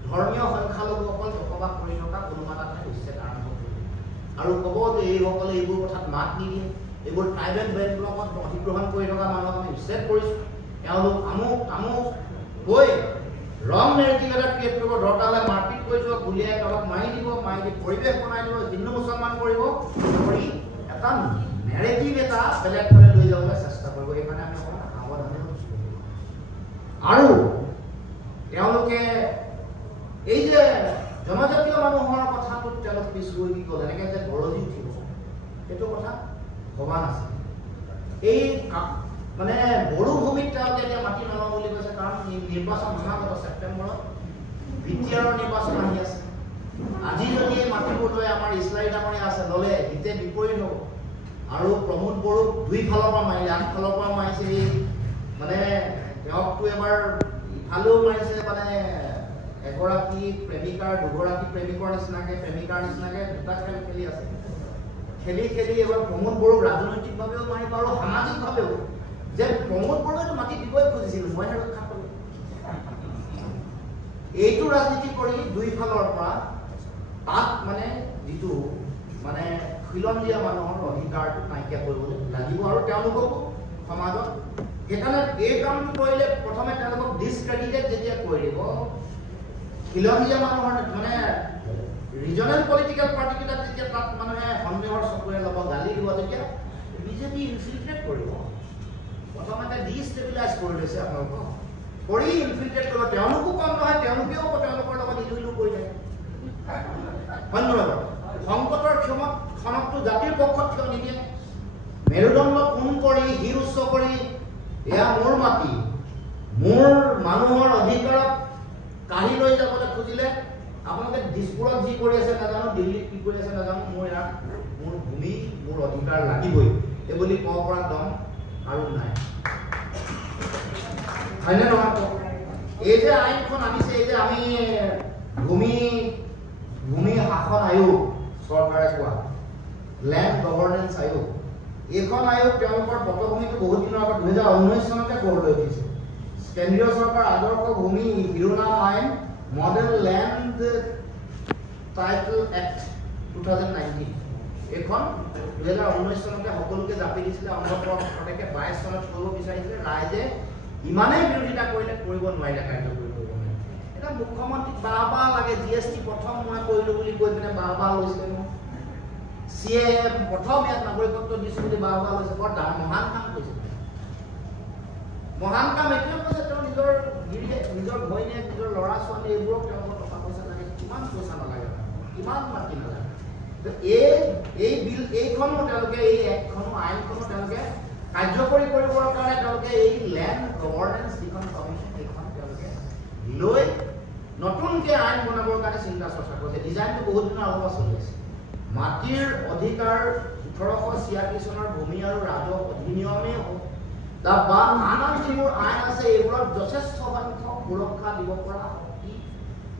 ধৰ্মীয় সংখ্যালঘুসকল বসবাস কৰি থকা কোনোবা এটা ঠাইত উচ্ছেদ আৰম্ভ কৰিব আৰু ক'ব যে এইসকলে এইবোৰ কথাত মাত নিদিয়ে, এইবোৰ ট্ৰাইবেল বেল্টত অধিগ্ৰহণ কৰি থকা মানুহক আমি উচ্ছেদ কৰিছোঁ, তেওঁলোক আমুক কৈ ৰং নেৰেটিভ এটা ক্ৰিয়েট কৰিব। দৰকাৰ হ'লে মাৰপিট কৰি দিব, গুলিয়াই কাৰোবাক মাৰি দি পৰিৱেশ বনাই দিব, হিন্দু মুছলমান কৰিব, কৰি এটা নেৰেটিভ এটা বেলেগ ফালে লৈ যাবলৈ চেষ্টা কৰিব। সেইকাৰণে আমি অকণমান সাৱধানে আৰু তেওঁলোকে এই যে জনজাতীয় মানুহৰ কথাটোত তেওঁলোক পিছ পৰি গ'ল, এনেকৈ যে গৰজি উঠিব, সেইটো কথা ভবা নাছিল। এই মানে বড়ো ভূমিত তেওঁলোকে এতিয়া মাটি নলওঁ বুলি কৈছে, কাৰণ নিৰ্বাচন সমাগত ছেপ্টেম্বৰত বিটিআৰৰ নিৰ্বাচন আহি আছে। আজি যদি এই মাটিবোৰ লৈ আমাৰ ইছলাই ডাঙৰীয়া আছে ল'লে, হিতে বিপৰীত হ'ব। আৰু প্ৰমোদ বড়োক দুই ফালৰ পৰা মাৰিলে, আন ফালৰ পৰা মাৰিছে। মানে তেওঁকতো এবাৰ ইফালেও মাৰিছে, মানে এগৰাকী প্ৰেমিকাৰ দুগৰাকী প্ৰেমিকৰ নিচিনাকৈ দুটা খেল খেলি আছে। খেলি এবাৰ প্ৰমোদ বড়োক ৰাজনৈতিকভাৱেও মাৰিব আৰু সামাজিকভাৱেও, যে প্ৰমোদ বড়োৱেতো মাটি দিবই খুজিছিল, মইহে ৰক্ষা কৰিম। এইটো ৰাজনীতি কৰি দুই ফালৰ পৰা তাত মানে যিটো মানে খিলঞ্জীয়া মানুহৰ অধিকাৰটো নাইকিয়া কৰিবলৈ লাগিব আৰু তেওঁলোককো সমাজত। সেইকাৰণে এই কামটো কৰিলে প্ৰথমে তেওঁলোকক ডিছক্ৰেডিটেড যেতিয়া কৰি দিব, খিলঞ্জীয়া মানুহৰ মানে ৰিজনেল পলিটিকেল পাৰ্টিকেইটাক যেতিয়া তাত মানুহে সন্দেহৰ চকুৰে ল'ব, গালি দিব, তেতিয়া বিজেপি ইনফিল্ট্ৰেট কৰিব। প্ৰথমতে ডিষ্টেবিলাইজ কৰি লৈছে আপোনালোকক, কৰি ইনফিল্ট্ৰেট কৰিব। তেওঁলোকো কম নহয়, তেওঁলোকেও তেওঁলোকৰ লগত ইলু কৰি থাকে। ধন্যবাদ। সংকটৰ ক্ষণতটো জাতিৰ পক্ষত থিয় নিদিয়ে। মেৰুদণ্ড পোন কৰি শিৰ উচ্চ কৰি এয়া মোৰ মাটি, মোৰ মানুহৰ অধিকাৰক কাঢ়ি লৈ যাবলৈ খুজিলে আপোনালোকে দিছপুৰত যি কৰি আছে নাজানো, দিল্লীত কি কৰি আছে নাজানো, মোৰ ইয়াত মোৰ ভূমি মোৰ অধিকাৰ লাগিবই এই বুলি ক'ব পৰা দম আৰু নাই। হয়নে নহয়? এই যে আইনখন আনিছে, এই যে আমি ভূমি শাসন আয়োগ চৰকাৰে কোৱা লেণ্ড গভৰ্নেন্স আয়োগ, এইখন আয়োগ তেওঁলোকৰ পটভূমিটো বহুত দিনৰ আগত 2019 চনতে গঢ় লৈ উঠিছে। কেন্দ্ৰীয় চৰকাৰ আদৰ্শ ভূমি শিৰোনাম আইন মডেল লেণ্ড টাইটেল এক্ট 2019 এইখন 2019 চনতে সকলোকে জাপি দিছিলে। অন্ধ্ৰপ্ৰদেশে 22 চনত কৰিব বিচাৰিছিলে, ৰাইজে ইমানেই বিৰোধিতা কৰিলে কৰিব নোৱাৰিলে, কাৰ্যকৰী কৰিব নোৱাৰিলে। এটা মুখ্যমন্ত্ৰীক বাহ লাগে, GST প্ৰথম মই কৰিলোঁ বুলি কৈ পিনে বাহ লৈছিলে মোক, CA প্ৰথম ইয়াত নাগৰিকত্ব দিছোঁ বুলি বাহ লৈছে। বৰ মহান কাম কৰিছে, মহান কাম এইটোৱে কৈছে। তেওঁ নিজৰ ঘৈণীয়েক, নিজৰ ল'ৰা ছোৱালী এইবোৰক তেওঁলোকৰ টকা পইচা লাগে, কিমান পইচা নালাগে, কিমান মাটি নালাগে। এই বিল এইখনো তেওঁলোকে, এই এক্টখনো আইনখনো তেওঁলোকে কাৰ্যকৰী কৰিবৰ কাৰণে তেওঁলোকে এই লেণ্ড গভৰ্নেন্স যিখন কমিশ্যন এইখন তেওঁলোকে লৈ নতুনকৈ আইন বনাবৰ কাৰণে চিন্তা চৰ্চা কৰিছে। ডিজাইনটো বহুত দিনৰ আগৰ পৰা চলি আছে। মাটিৰ অধিকাৰ 1886 চনৰ ভূমি আৰু ৰাজহ অধিনিয়মেই হওক বা আন যিবোৰ আইন আছে, এইবোৰত যথেষ্ট সংখ্যক সুৰক্ষা দিব পৰা শক্তি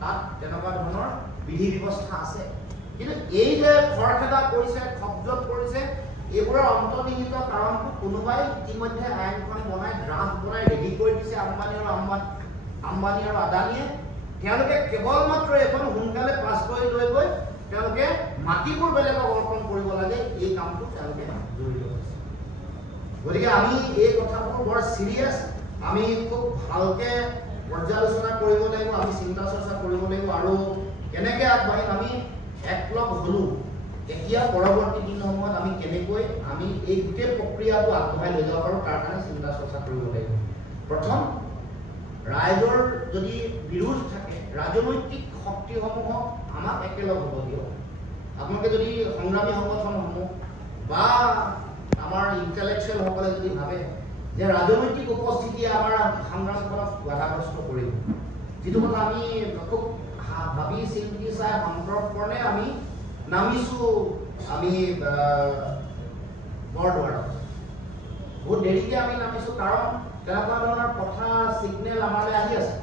তাত তেনেকুৱা ধৰণৰ বিধি ব্যৱস্থা আছে। কিন্তু এই যে খৰখেদা কৰিছে, খপজত কৰিছে, এইবোৰৰ অন্তৰ্নিহিত কাৰণটো কোনোবাই ইতিমধ্যে আইনখন বনাই ড্ৰাফ্ট বনাই ৰেডি কৰি দিছে। আম্বানী আৰু আদানীয়ে তেওঁলোকে কেৱল মাত্ৰ এখন সোনকালে পাছ কৰি লৈ গৈ তেওঁলোকে মাটিবোৰ বেলেগক অৰ্পণ কৰিব লাগে, এই কামটো তেওঁলোকে জড়িত হৈছে। গতিকে আমি এই কথাবোৰ বৰ চিৰিয়াছ, আমি খুব ভালকে পৰ্যালোচনা কৰিব লাগিব, আমি চিন্তা চৰ্চা কৰিব লাগিব আৰু কেনেকৈ আগবাঢ়িম। আমি একলগ হ'লোঁ, এতিয়া পৰৱৰ্তী দিনসমূহত আমি কেনেকৈ আমি এই গোটেই প্ৰক্ৰিয়াটো আগবঢ়াই লৈ যাব পাৰোঁ তাৰ কাৰণে চিন্তা চৰ্চা কৰিব লাগিব। প্ৰথম, ৰাইজৰ যদি বিৰোধ থাকে, ৰাজনৈতিক শক্তিসমূহক আমাক একেলগ হ'ব দিয়ক। আপোনালোকে যদি সংগ্ৰামী সংগঠনসমূহ বা আমাৰ ইণ্টেলেকচুৱেলসকলে যদি ভাবে যে ৰাজনৈতিক উপস্থিতিয়ে আমাৰ সংগ্ৰামখনক বাধাগ্ৰস্ত কৰিব, যিটো কথা আমি খুব ভাবি চিন্তি চাই সন্তৰ্পণে আমি নামিছোঁ আমি বৰদোৱাৰত। বহুত দেৰিকৈ আমি নামিছোঁ, কাৰণ তেনেকুৱা ধৰণৰ কথা চিগনেল আমালৈ আহি আছে।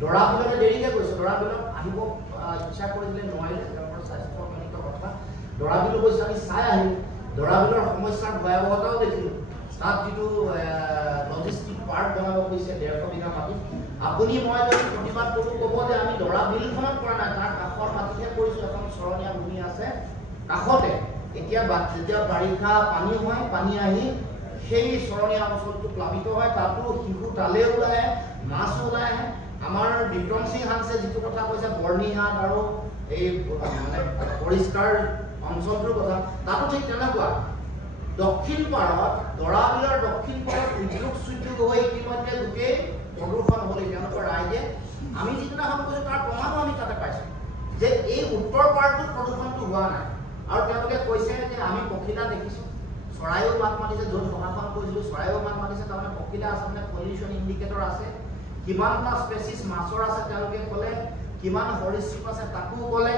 দৰাবিললৈ দেৰিকৈ গৈছোঁ, দৰাবিলত আহিব ইচ্ছা কৰিলে নোৱাৰিলে, তেওঁলোকৰ স্বাস্থ্যজনিত কথা। দৰাবিলো গৈছোঁ, আমি চাই আহিলোঁ, দৰাবিলৰ সমস্যাৰ ভয়াৱহতাও দেখিলোঁ। তাত যিটো লজিষ্টিক পাৰ্ক বনাব খুজিছে 150 বিঘা মাটিত, আপুনি মই যদি প্ৰতিবাদ কৰোঁ ক'ব যে আমি দৰাবিলখনত কৰা নাই, তাৰ কাষৰ মাটিতহে কৰিছোঁ। এখন চৰণীয়া ভূমি আছে কাষতে, এতিয়া যেতিয়া বাৰিষা পানী হয়, পানী আহি সেই চৰণীয়া অঞ্চলটো প্লাবিত হয়, তাতো শিশু তালে ওলাই আহে, মাছ ওলাই আহে। আমাৰ বিক্ৰম সিং হানছে যিটো কথা কৈছে বৰ্ণিহাট আৰু এই মানে পৰিষ্কাৰ অঞ্চলটোৰ কথা, তাতো ঠিক তেনেকুৱা। দক্ষিণ পাৰত, দৰাবিলৰ দক্ষিণ পাৰত উদ্যোগ সুযোগ হৈ ইতিমধ্যে গোটেই প্ৰদূষণ হ'লে তেওঁলোকৰ ৰাইজে, আমি যিদিনাখন কৈছোঁ তাৰ প্ৰমাণো আমি তাতে পাইছোঁ যে এই উত্তৰ পাৰটোত প্ৰদূষণটো হোৱা নাই। আৰু তেওঁলোকে কৈছে যে আমি পখিলা দেখিছোঁ, চৰাইও মাত মাতিছে, য'ত সভাখন কৰিছিলোঁ চৰাইও মাত মাতিছে, তাৰমানে পখিলা আছে, মানে পলিউশ্যন ইণ্ডিকেটৰ আছে, কিমানটা স্পেচিছ মাছৰ আছে তেওঁলোকে ক'লে, কিমান সৰীসৃপ আছে তাকো ক'লে।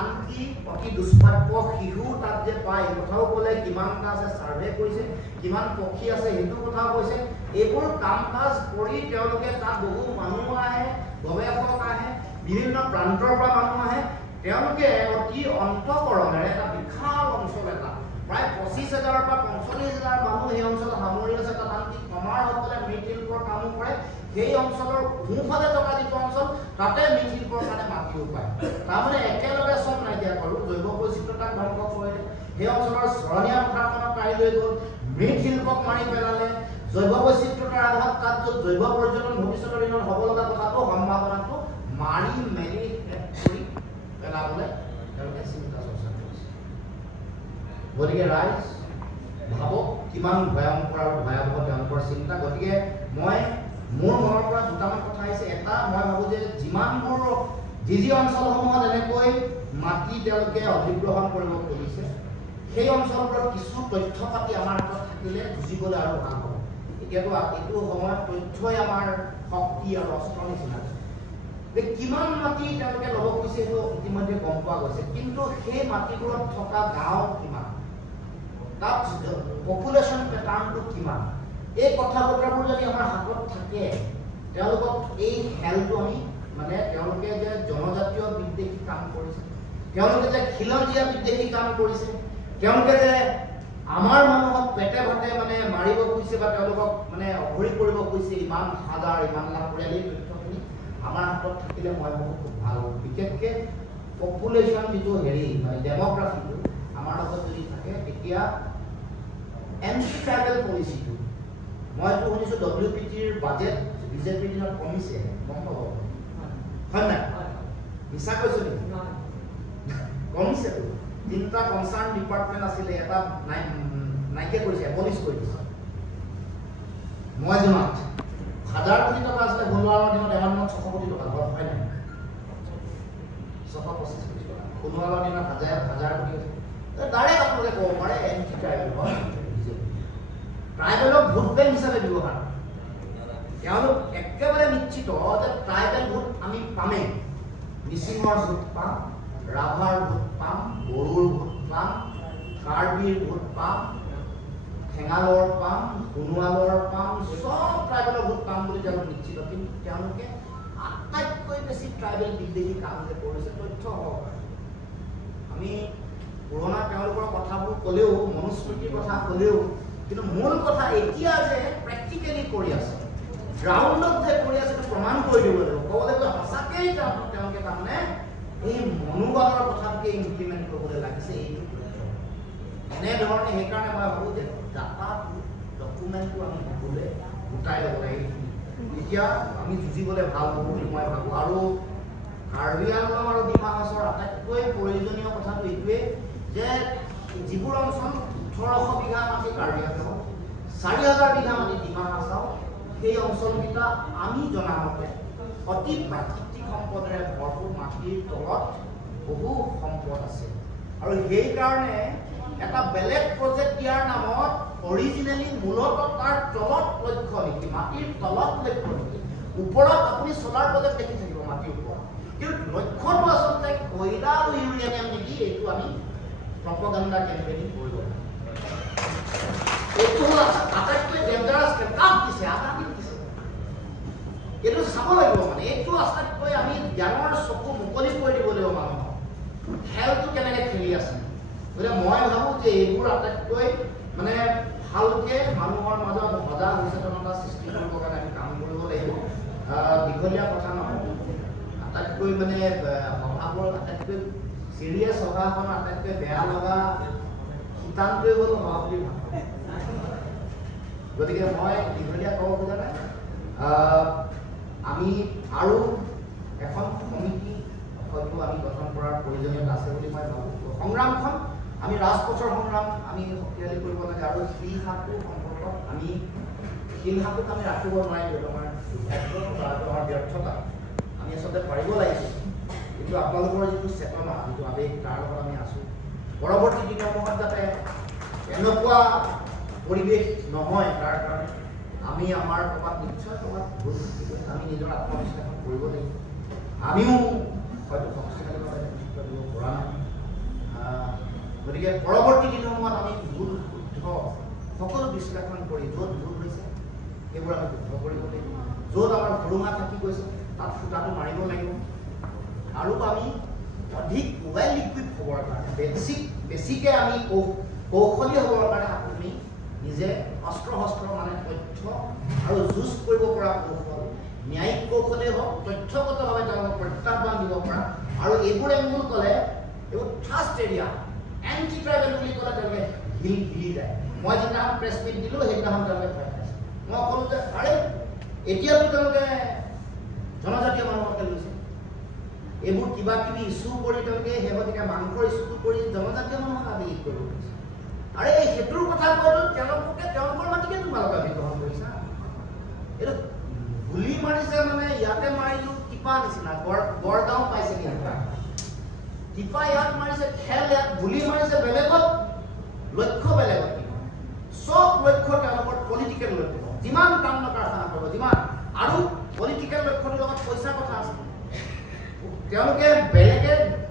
আনকি প্ৰতি দুষ্প্ৰাপ্য শিশু তাত যে পায় কথাও ক'লে, কিমানটা আছে ছাৰ্ভে কৰিছে, কিমান পক্ষী আছে সেইটো কথাও কৈছে। এইবোৰ কাম কাজ কৰি তেওঁলোকে তাত বহু মানুহ আহে, গৱেষক আহে, বিভিন্ন প্ৰান্তৰ পৰা মানুহ আহে। তেওঁলোকে অতি অন্তঃকৰণেৰে এটা বিশাল অঞ্চল এটা প্ৰায় 25,000 পৰা 45,000 মানুহ সেই অঞ্চলত সামৰি আছে। তাত আনকি কমাৰসকলে মৃৎশিল্পৰ কামো কৰে। সেই অঞ্চলৰ সোঁফালে থকা যিটো অঞ্চল তাতে মৃৎশিল্পৰ কাৰণে মাটিও পায়। তাৰমানে একেলগে চব নাইকিয়া কৰোঁ, জৈৱ বৈচিত্ৰতাক ধ্বংস কৰিলে, সেই অঞ্চলৰ চৰণীয়া পথাৰখনক কাঢ়ি লৈ গ'ল, মৃৎশিল্পক মাৰি পেলালে, জৈৱ বৈচিত্ৰতাৰ আধাৰত তাত য'ত জৈৱ পৰ্যটন ভৱিষ্যতৰ দিনত হ'ব লগা কথাটো সম্ভাৱনাটো মাৰি মেলি কৰি পেলাবলৈ তেওঁলোকে চিন্তা চৰ্চা কৰিছে। গতিকে ৰাইজ ভাবক কিমান ভয়ংকৰ আৰু ভয়াৱহ তেওঁলোকৰ চিন্তা। গতিকে মই মোৰ মনৰ পৰা দুটামান কথা আহিছে। এটা, মই ভাবোঁ যে যিমানবোৰ যি অঞ্চলসমূহত এনেকৈ মাটি তেওঁলোকে অধিগ্ৰহণ কৰিব খুজিছে, সেই অঞ্চলবোৰত কিছু তথ্য পাতি আমাৰ হাতত থাকিলে যুঁজিবলৈ আৰু ভাল হ'ব। এতিয়াতো এইটো সময়ত তথ্যই আমাৰ শক্তি আৰু অস্ত্ৰ নিচিনা। যে কিমান মাটি তেওঁলোকে ল'ব খুজিছে সেইটো ইতিমধ্যে গম পোৱা গৈছে, কিন্তু সেই মাটিবোৰত থকা গাঁও কিমান, তাত পপুলেশ্যন পেটাৰ্ণটো কিমান, এই কথা বতৰাবোৰ যদি আমাৰ হাতত থাকে, তেওঁলোকক এই খেলটো আমি মানে তেওঁলোকে যে জনজাতীয় বিদ্বেষী কাম কৰিছে, তেওঁলোকে যে খিলঞ্জীয়া বিদ্বেষী কাম কৰিছে, তেওঁলোকে যে আমাৰ মানুহক পেটে ভাতে মানে মাৰিব খুজিছে বা তেওঁলোকক মানে অঘৰী কৰিব খুজিছে, ইমান হাজাৰ ইমান লাখ পৰিয়াল, তথ্যখিনি আমাৰ হাতত থাকিলে মই ভাবোঁ খুব ভাল হ'ব। বিশেষকৈ পপুলেশ্যন যিটো হেৰি মানে ডেম'গ্ৰাফিটো আমাৰ লগত যদি থাকে, তেতিয়া এণ্টি ট্ৰাইবেল পলিচিটো, মইতো শুনিছোঁ WPTৰ বাজেট বিজেপিৰ দিনত কমিছে, গম পাব হয় নাই? মিছা কৈছোঁ নেকি? কমিছেতো। 3টা কনচাৰ্ণ ডিপাৰ্টমেণ্ট আছিলে, এটা নাইকিয়া কৰিছে, এবলিছ কৰি দিছে। মই জনাত 1000 কোটি টকা আছিলে সোণোৱালৰ দিনত, এমাহ দিনত 600 কোটি টকা ঘৰত হয় নাই? 625 কোটি টকা সোণোৱালৰ দিনত 1000 কোটি আছে। ডাইৰেক্ট আপোনালোকে ক'ব পাৰে এণ্টি ট্ৰাইবেল হয়, ট্ৰাইবেলক ভোট বেংক হিচাপে ব্যৱহাৰ। তেওঁলোক একেবাৰে নিশ্চিত যে ট্ৰাইবেল ভোট আমি পামেই। মিচিঙৰ ভোট পাম, ৰাভাৰ ভোট পাম, বড়োৰ ভোট পাম, কাৰ্বিৰ ভোট পাম, ঠেঙালৰ পাম, সোণোৱালৰ পাম, চব ট্ৰাইবেলৰ ভোট পাম বুলি তেওঁলোক নিশ্চিত। কিন্তু তেওঁলোকে আটাইতকৈ বেছি ট্ৰাইবেল বিদ্বেষী কাম যে কৰিছে তথ্য হওক। আমি পুৰণা তেওঁলোকৰ কথাবোৰ ক'লেও, মনুস্মৃতিৰ কথা ক'লেও, কিন্তু মূল কথা এতিয়া যে প্ৰেক্টিকেলি কৰি আছে, গ্ৰাউণ্ডত যে কৰি আছে সেইটো প্ৰমাণ কৰি দিব লাগিব। ক'ব লাগিব সঁচাকেই তেওঁলোকে তাৰমানে এই মনোবলৰ কথাটোকে ইমপ্লিমেণ্ট কৰিবলৈ লাগিছে। এইটো এনেধৰণে, সেইকাৰণে মই ভাবোঁ যে ডাটা ডকুমেণ্টটো আমি সকলোৱে গোটাই ল'ব লাগে। এতিয়া আমি যুঁজিবলৈ ভাল হ'ব বুলি মই ভাবোঁ। আৰু কাৰ্বি আংলং আৰু ডিমা হাছাওৰ আটাইতকৈ প্ৰয়োজনীয় কথাটো এইটোৱেই যে যিবোৰ অঞ্চল 1800 বিঘা মাটি কাৰ্বি আংলং, 4000 বিঘা মাটি ডিমা হাছাও, সেই অঞ্চলকেইটা আমি জনামতে অতি প্ৰাকৃতিক সম্পদেৰে ভৰপূৰ, মাটিৰ তলত বহু সম্পদ আছে। আৰু সেইকাৰণে এটা বেলেগ প্ৰজেক্ট দিয়াৰ নামত অৰিজিনেলি মূলতঃ তাৰ তলত লক্ষ্য নেকি, মাটিৰ তলত লক্ষ্য নেকি। ওপৰত আপুনি চলাৰ প্ৰজেক্ট দেখি থাকিব মাটিৰ ওপৰত, কিন্তু লক্ষ্যটো আচলতে কয়লা আৰু ইউৰেনিয়াম নেকি, এইটো আমি প্ৰপগাণ্ডা কেম্পেইনিং কৰিব লাগে। এইটো হ'ল আটাইতকৈ ডেঞ্জাৰাছ কেম। কাক দিছে? আদানীক দিছে। এইটো চাব লাগিব। মানে এইটো আটাইতকৈ আমি জ্ঞানৰ চকু মুকলি কৰি দিব লাগিব মানুহক, খেলটো কেনেকৈ খেলি আছে। গতিকে মই ভাবোঁ যে এইবোৰ আটাইতকৈ মানে ভালকৈ মানুহৰ মাজত সজাগ সচেতনতা সৃষ্টি কৰিবৰ কাৰণে আমি কাম কৰিব লাগিব। দীঘলীয়া কথা নহয়, আটাইতকৈ মানে সভাবোৰ আটাইতকৈ চিৰিয়াছ সভাখন আটাইতকৈ বেয়া লগা সিদ্ধান্তই হ'ল সভা বুলি ভাবোঁ। গতিকে মই দীঘলীয়া ক'ব খোজা নাই। আমি আৰু এখন সমিতি হয়তো আমি গঠন কৰাৰ প্ৰয়োজনীয়তা আছে বুলি মই ভাবোঁ। সংগ্ৰামখন আমি ৰাজপথৰ সংগ্ৰাম আমি শক্তিশালী কৰিব লাগে। আৰু শিলহাটো সম্পৰ্কত আমি শিলহাটোক আমি ৰাখিব নোৱাৰিলোঁ, আমাৰ আমাৰ ব্যৰ্থতা। আমি আচলতে পাৰিব লাগিছিল, কিন্তু আপোনালোকৰ যিটো চেতনা, যিটো আৱেগ, তাৰ লগত আমি আছোঁ। পৰৱৰ্তী দিনসমূহত যাতে এনেকুৱা পৰিৱেশ নহয়, তাৰ কাৰণে আমি আমাৰ ক'ৰবাত নিশ্চয় ক'ৰবাত ভুল থাকিব, আমি নিজৰ আত্মবিশ্লেষণ কৰিব লাগিব। আমিও হয়তো শক্তিশালীভাৱে নেতৃত্ব দিব পৰা নাই। গতিকে পৰৱৰ্তী দিনসমূহত আমি ভুল শুদ্ধ সকলো বিশ্লেষণ কৰি য'ত ভুল হৈছে সেইবোৰ আমি শুদ্ধ কৰিব লাগিব, য'ত আমাৰ সুৰুঙা থাকি গৈছে তাত ফুটাটো মাৰিব লাগিব, আৰু আমি অধিক ৱেল ইকুইপ হ'বৰ কাৰণে বেছিকৈ আমি কৌশলী হ'বৰ কাৰণে আপুনি নিজে অস্ত্ৰ শস্ত্ৰ মানে তথ্য আৰু যুঁজ কৰিব পৰা কৌশল, ন্যায়িক কৌশলেই হওক, তথ্যগতভাৱে তেওঁলোকক প্ৰত্যাহ্বান দিব পৰা, আৰু এইবোৰ এংগুল ক'লে এইবোৰ ট্ৰাষ্ট এৰিয়া এণ্টি ট্ৰাইবেল বুলি ক'লে তেওঁলোকে হিলি যায়। মই যিদিনাখন প্ৰেছ মিট দিলোঁ সেইদিনাখন তেওঁলোকে ভয় খাইছে। মই ক'লোঁ যে আৰে এতিয়াতো তেওঁলোকে জনজাতীয় মানুহকে লৈছে, এইবোৰ কিবা কিবি ইছ্যু কৰি তেওঁলোকে শেহতীয়াকৈ মাংসৰ ইছ্যুটো কৰি জনজাতীয় মানুহক আবেগিক কৰিব গৈছে। আৰে সেইটোৰ কথা কৈতো তেওঁলোকৰ মাটিকে তোমালোকে গ্ৰহণ কৰিছা। এইটো গুলি মাৰিছে মানে ইয়াতে মাৰিলোঁ টিপা নিচিনা, গড়গাঁও পাইছে কেনেকুৱা টিপা ইয়াত মাৰিছে, খেল ইয়াত গুলি মাৰিছে বেলেগত, লক্ষ্য বেলেগত। চব লক্ষ্য তেওঁলোকৰ পলিটিকেল লক্ষ্য, যিমান কাণ্ড কাৰখানা কৰিব যিমান, আৰু পলিটিকেল লক্ষ্যটোৰ লগত পইচাৰ কথা আছে। তেওঁলোকে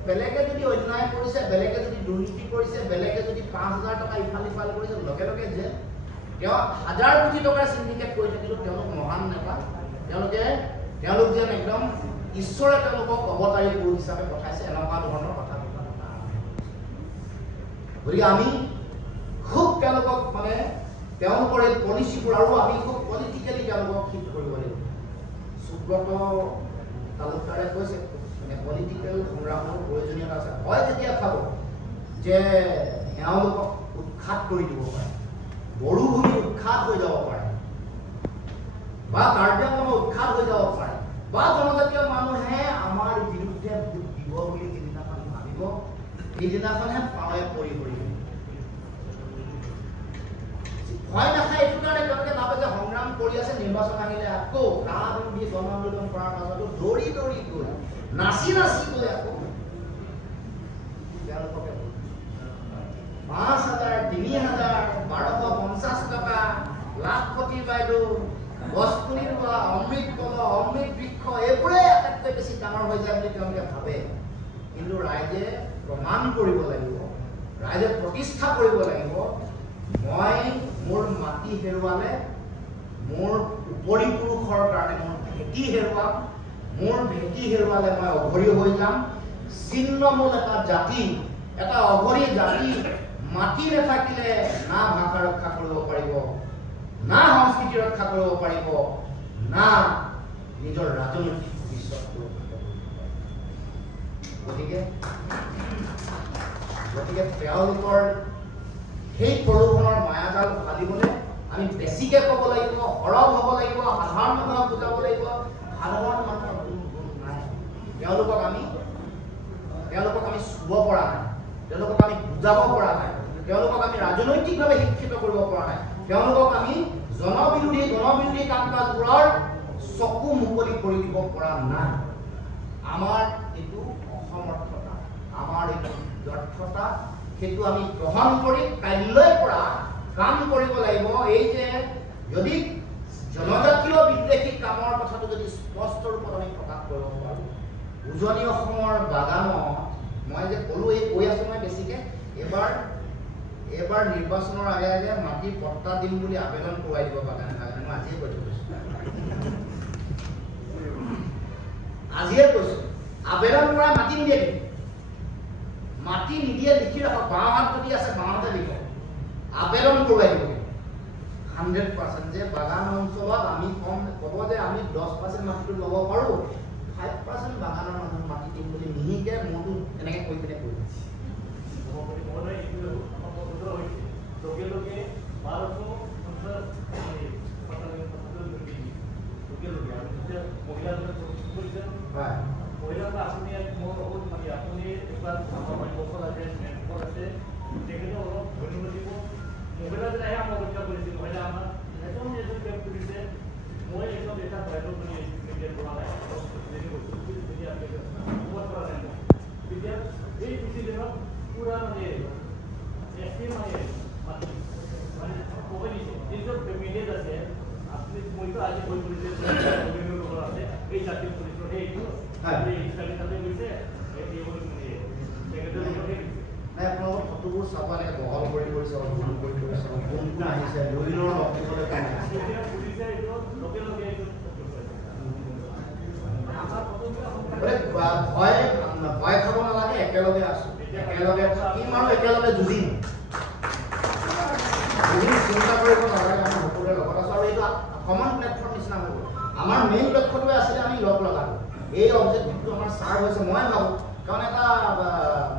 বেলেগে যদি অন্যায় কৰিছে, বেলেগে যদি দুৰ্নীতি কৰিছে, বেলেগে যদি 5,000 টকা ইফাল সিফাল কৰিছে, লগে লগে যে তেওঁ 1000 কোটি টকাৰ চিণ্ডিকেট কৰি থাকিলেও তেওঁলোক মহান নেতা, তেওঁলোক যেন একদম ঈশ্বৰে তেওঁলোকক অৱতাৰী পুৰুষ হিচাপে পঠাইছে, এনেকুৱা ধৰণৰ কথা। গতিকে আমি খুব তেওঁলোকক মানে তেওঁলোকৰ এই পলিচিবোৰ আৰু আমি খুব পলিটিকেলি তেওঁলোকক ঠিক কৰিব লাগিব। সুব্ৰত তালুকদাৰে কৈছে মানে পলিটিকেল সংগ্ৰামৰ প্ৰয়োজনীয়তা আছে। হয় যেতিয়া খাব যে এওঁলোকক উৎখাত কৰি দিব পাৰে, বড়োভূমি উৎখাত হৈ যাব পাৰে, বা কাৰ্বি আংলং উৎখাত হৈ যাব পাৰে, বা জনজাতীয় মানুহে আমাৰ বিৰুদ্ধে ভোট দিব বুলি যিদিনাখন ভাবিব সেইদিনাখনহে পাৱে পৰি পৰিব। ভয় নাখায় এইটো কাৰণে তেওঁলোকে ভাবে যে সংগ্ৰাম কৰি আছে, নিৰ্বাচন আহিলে আকৌ কাম দি জন আন্দোলন কৰাৰ মাজতো দৌৰি দৌৰি গৈ নাচি গৈ আকৌ তেওঁলোকে 5,000, 3,000, 1250 টকা, লাখপতি বাইদেউ, গছপুলি ৰোৱা, অমৃত বৃক্ষ এইবোৰে আটাইতকৈ বেছি ডাঙৰ হৈ যায় বুলি তেওঁলোকে ভাবে। কিন্তু ৰাইজে প্ৰমাণ কৰিব লাগিব, ৰাইজে প্ৰতিষ্ঠা কৰিব লাগিব, মই মোৰ মাটি হেৰুৱালে, মোৰ উপৰিপুৰুষৰ কাৰণে মোৰ ভেটি হেৰুৱাম, মোৰ ভেটি হেৰুৱালে মই অঘৰী হৈ যাম। ছিন্নমূল এটা জাতি, এটা অঘৰী জাতি মাটি নাথাকিলে না ভাষা ৰক্ষা কৰিব পাৰিব, না সংস্কৃতি ৰক্ষা কৰিব পাৰিব, না নিজৰ ৰাজনৈতিক ভৱিষ্যত ৰক্ষা কৰিব পাৰিব। গতিকে তেওঁলোকৰ সেই প্ৰলোভনৰ মায়াজাল ফালিবলৈ আমি বেছিকৈ ক'ব লাগিব, সৰব হ'ব লাগিব, সাধাৰণ মানুহক বুজাব লাগিব। সাধাৰণ মানুহৰ গুণ নাই, তেওঁলোকক আমি চুব পৰা নাই, তেওঁলোকক আমি বুজাব পৰা নাই, তেওঁলোকক আমি ৰাজনৈতিকভাৱে শিক্ষিত কৰিব পৰা নাই, তেওঁলোকক আমি গণবিৰোধী কাম কাজবোৰৰ চকু মুকলি কৰি দিব পৰা নাই। আমাৰ এইটো অসমৰ্থতা, আমাৰ এইটো ব্যৰ্থতা, সেইটো আমি গ্ৰহণ কৰি কাইলৈৰ পৰা কাম কৰিব লাগিব। এই যে যদি জনজাতীয় বিদ্বেষী কামৰ কথাটো যদি স্পষ্ট ৰূপত আমি প্ৰকাশ কৰিব পাৰোঁ, উজনি অসমৰ বাগানত মই যে ক'লোঁ, এই কৈ আছোঁ মই বেছিকৈ, এইবাৰ নিৰ্বাচনৰ আগে আগে মাটি পট্টা দিম বুলি আবেদন কৰোৱাই দিব বাগানে বাগানে। মই আজিয়ে কৈ থৈছোঁ, আবেদন কৰা মাটি নিদিয়ে, মাটি নিদিয়ে লিখি ৰাখক, বাওঁহাত যদি আছে বাওঁতে লিখক, আবেদন কৰোৱাই দিব 100% যে বাগান অঞ্চলত আমি ক'ব যে আমি 10% মাটিটো ল'ব পাৰোঁ, 5% বাগানৰ মানুহ মাটি দিম বুলি মিহিকে মনটো এনেকৈ কৈ পিনে কৈ দিছে। চাব এনেকৈ বহল কৰি চাব, গুণ কৰি চাব, কোন কোন আহিছে, লুইনৰ লগ দিবলৈ কোন আহিছে। ভয় খাব নালাগে, একেলগে আছোঁ, একেলগে কি মানুহ একেলগে যুঁজিম, চিন্তা কৰিব নালাগে, আমি সকলোৰে লগত আছোঁ। আৰু এইটো কমন প্লেটফৰ্ম নিচিনা হৈ গ'ল। আমাৰ মেইন লক্ষ্যটোৱে আছিলে আমি লগ লগালোঁ। এই অবজেক্টিভটো আমাৰ ছাৰ্ভ হৈছে মই ভাবোঁ, কাৰণ এটা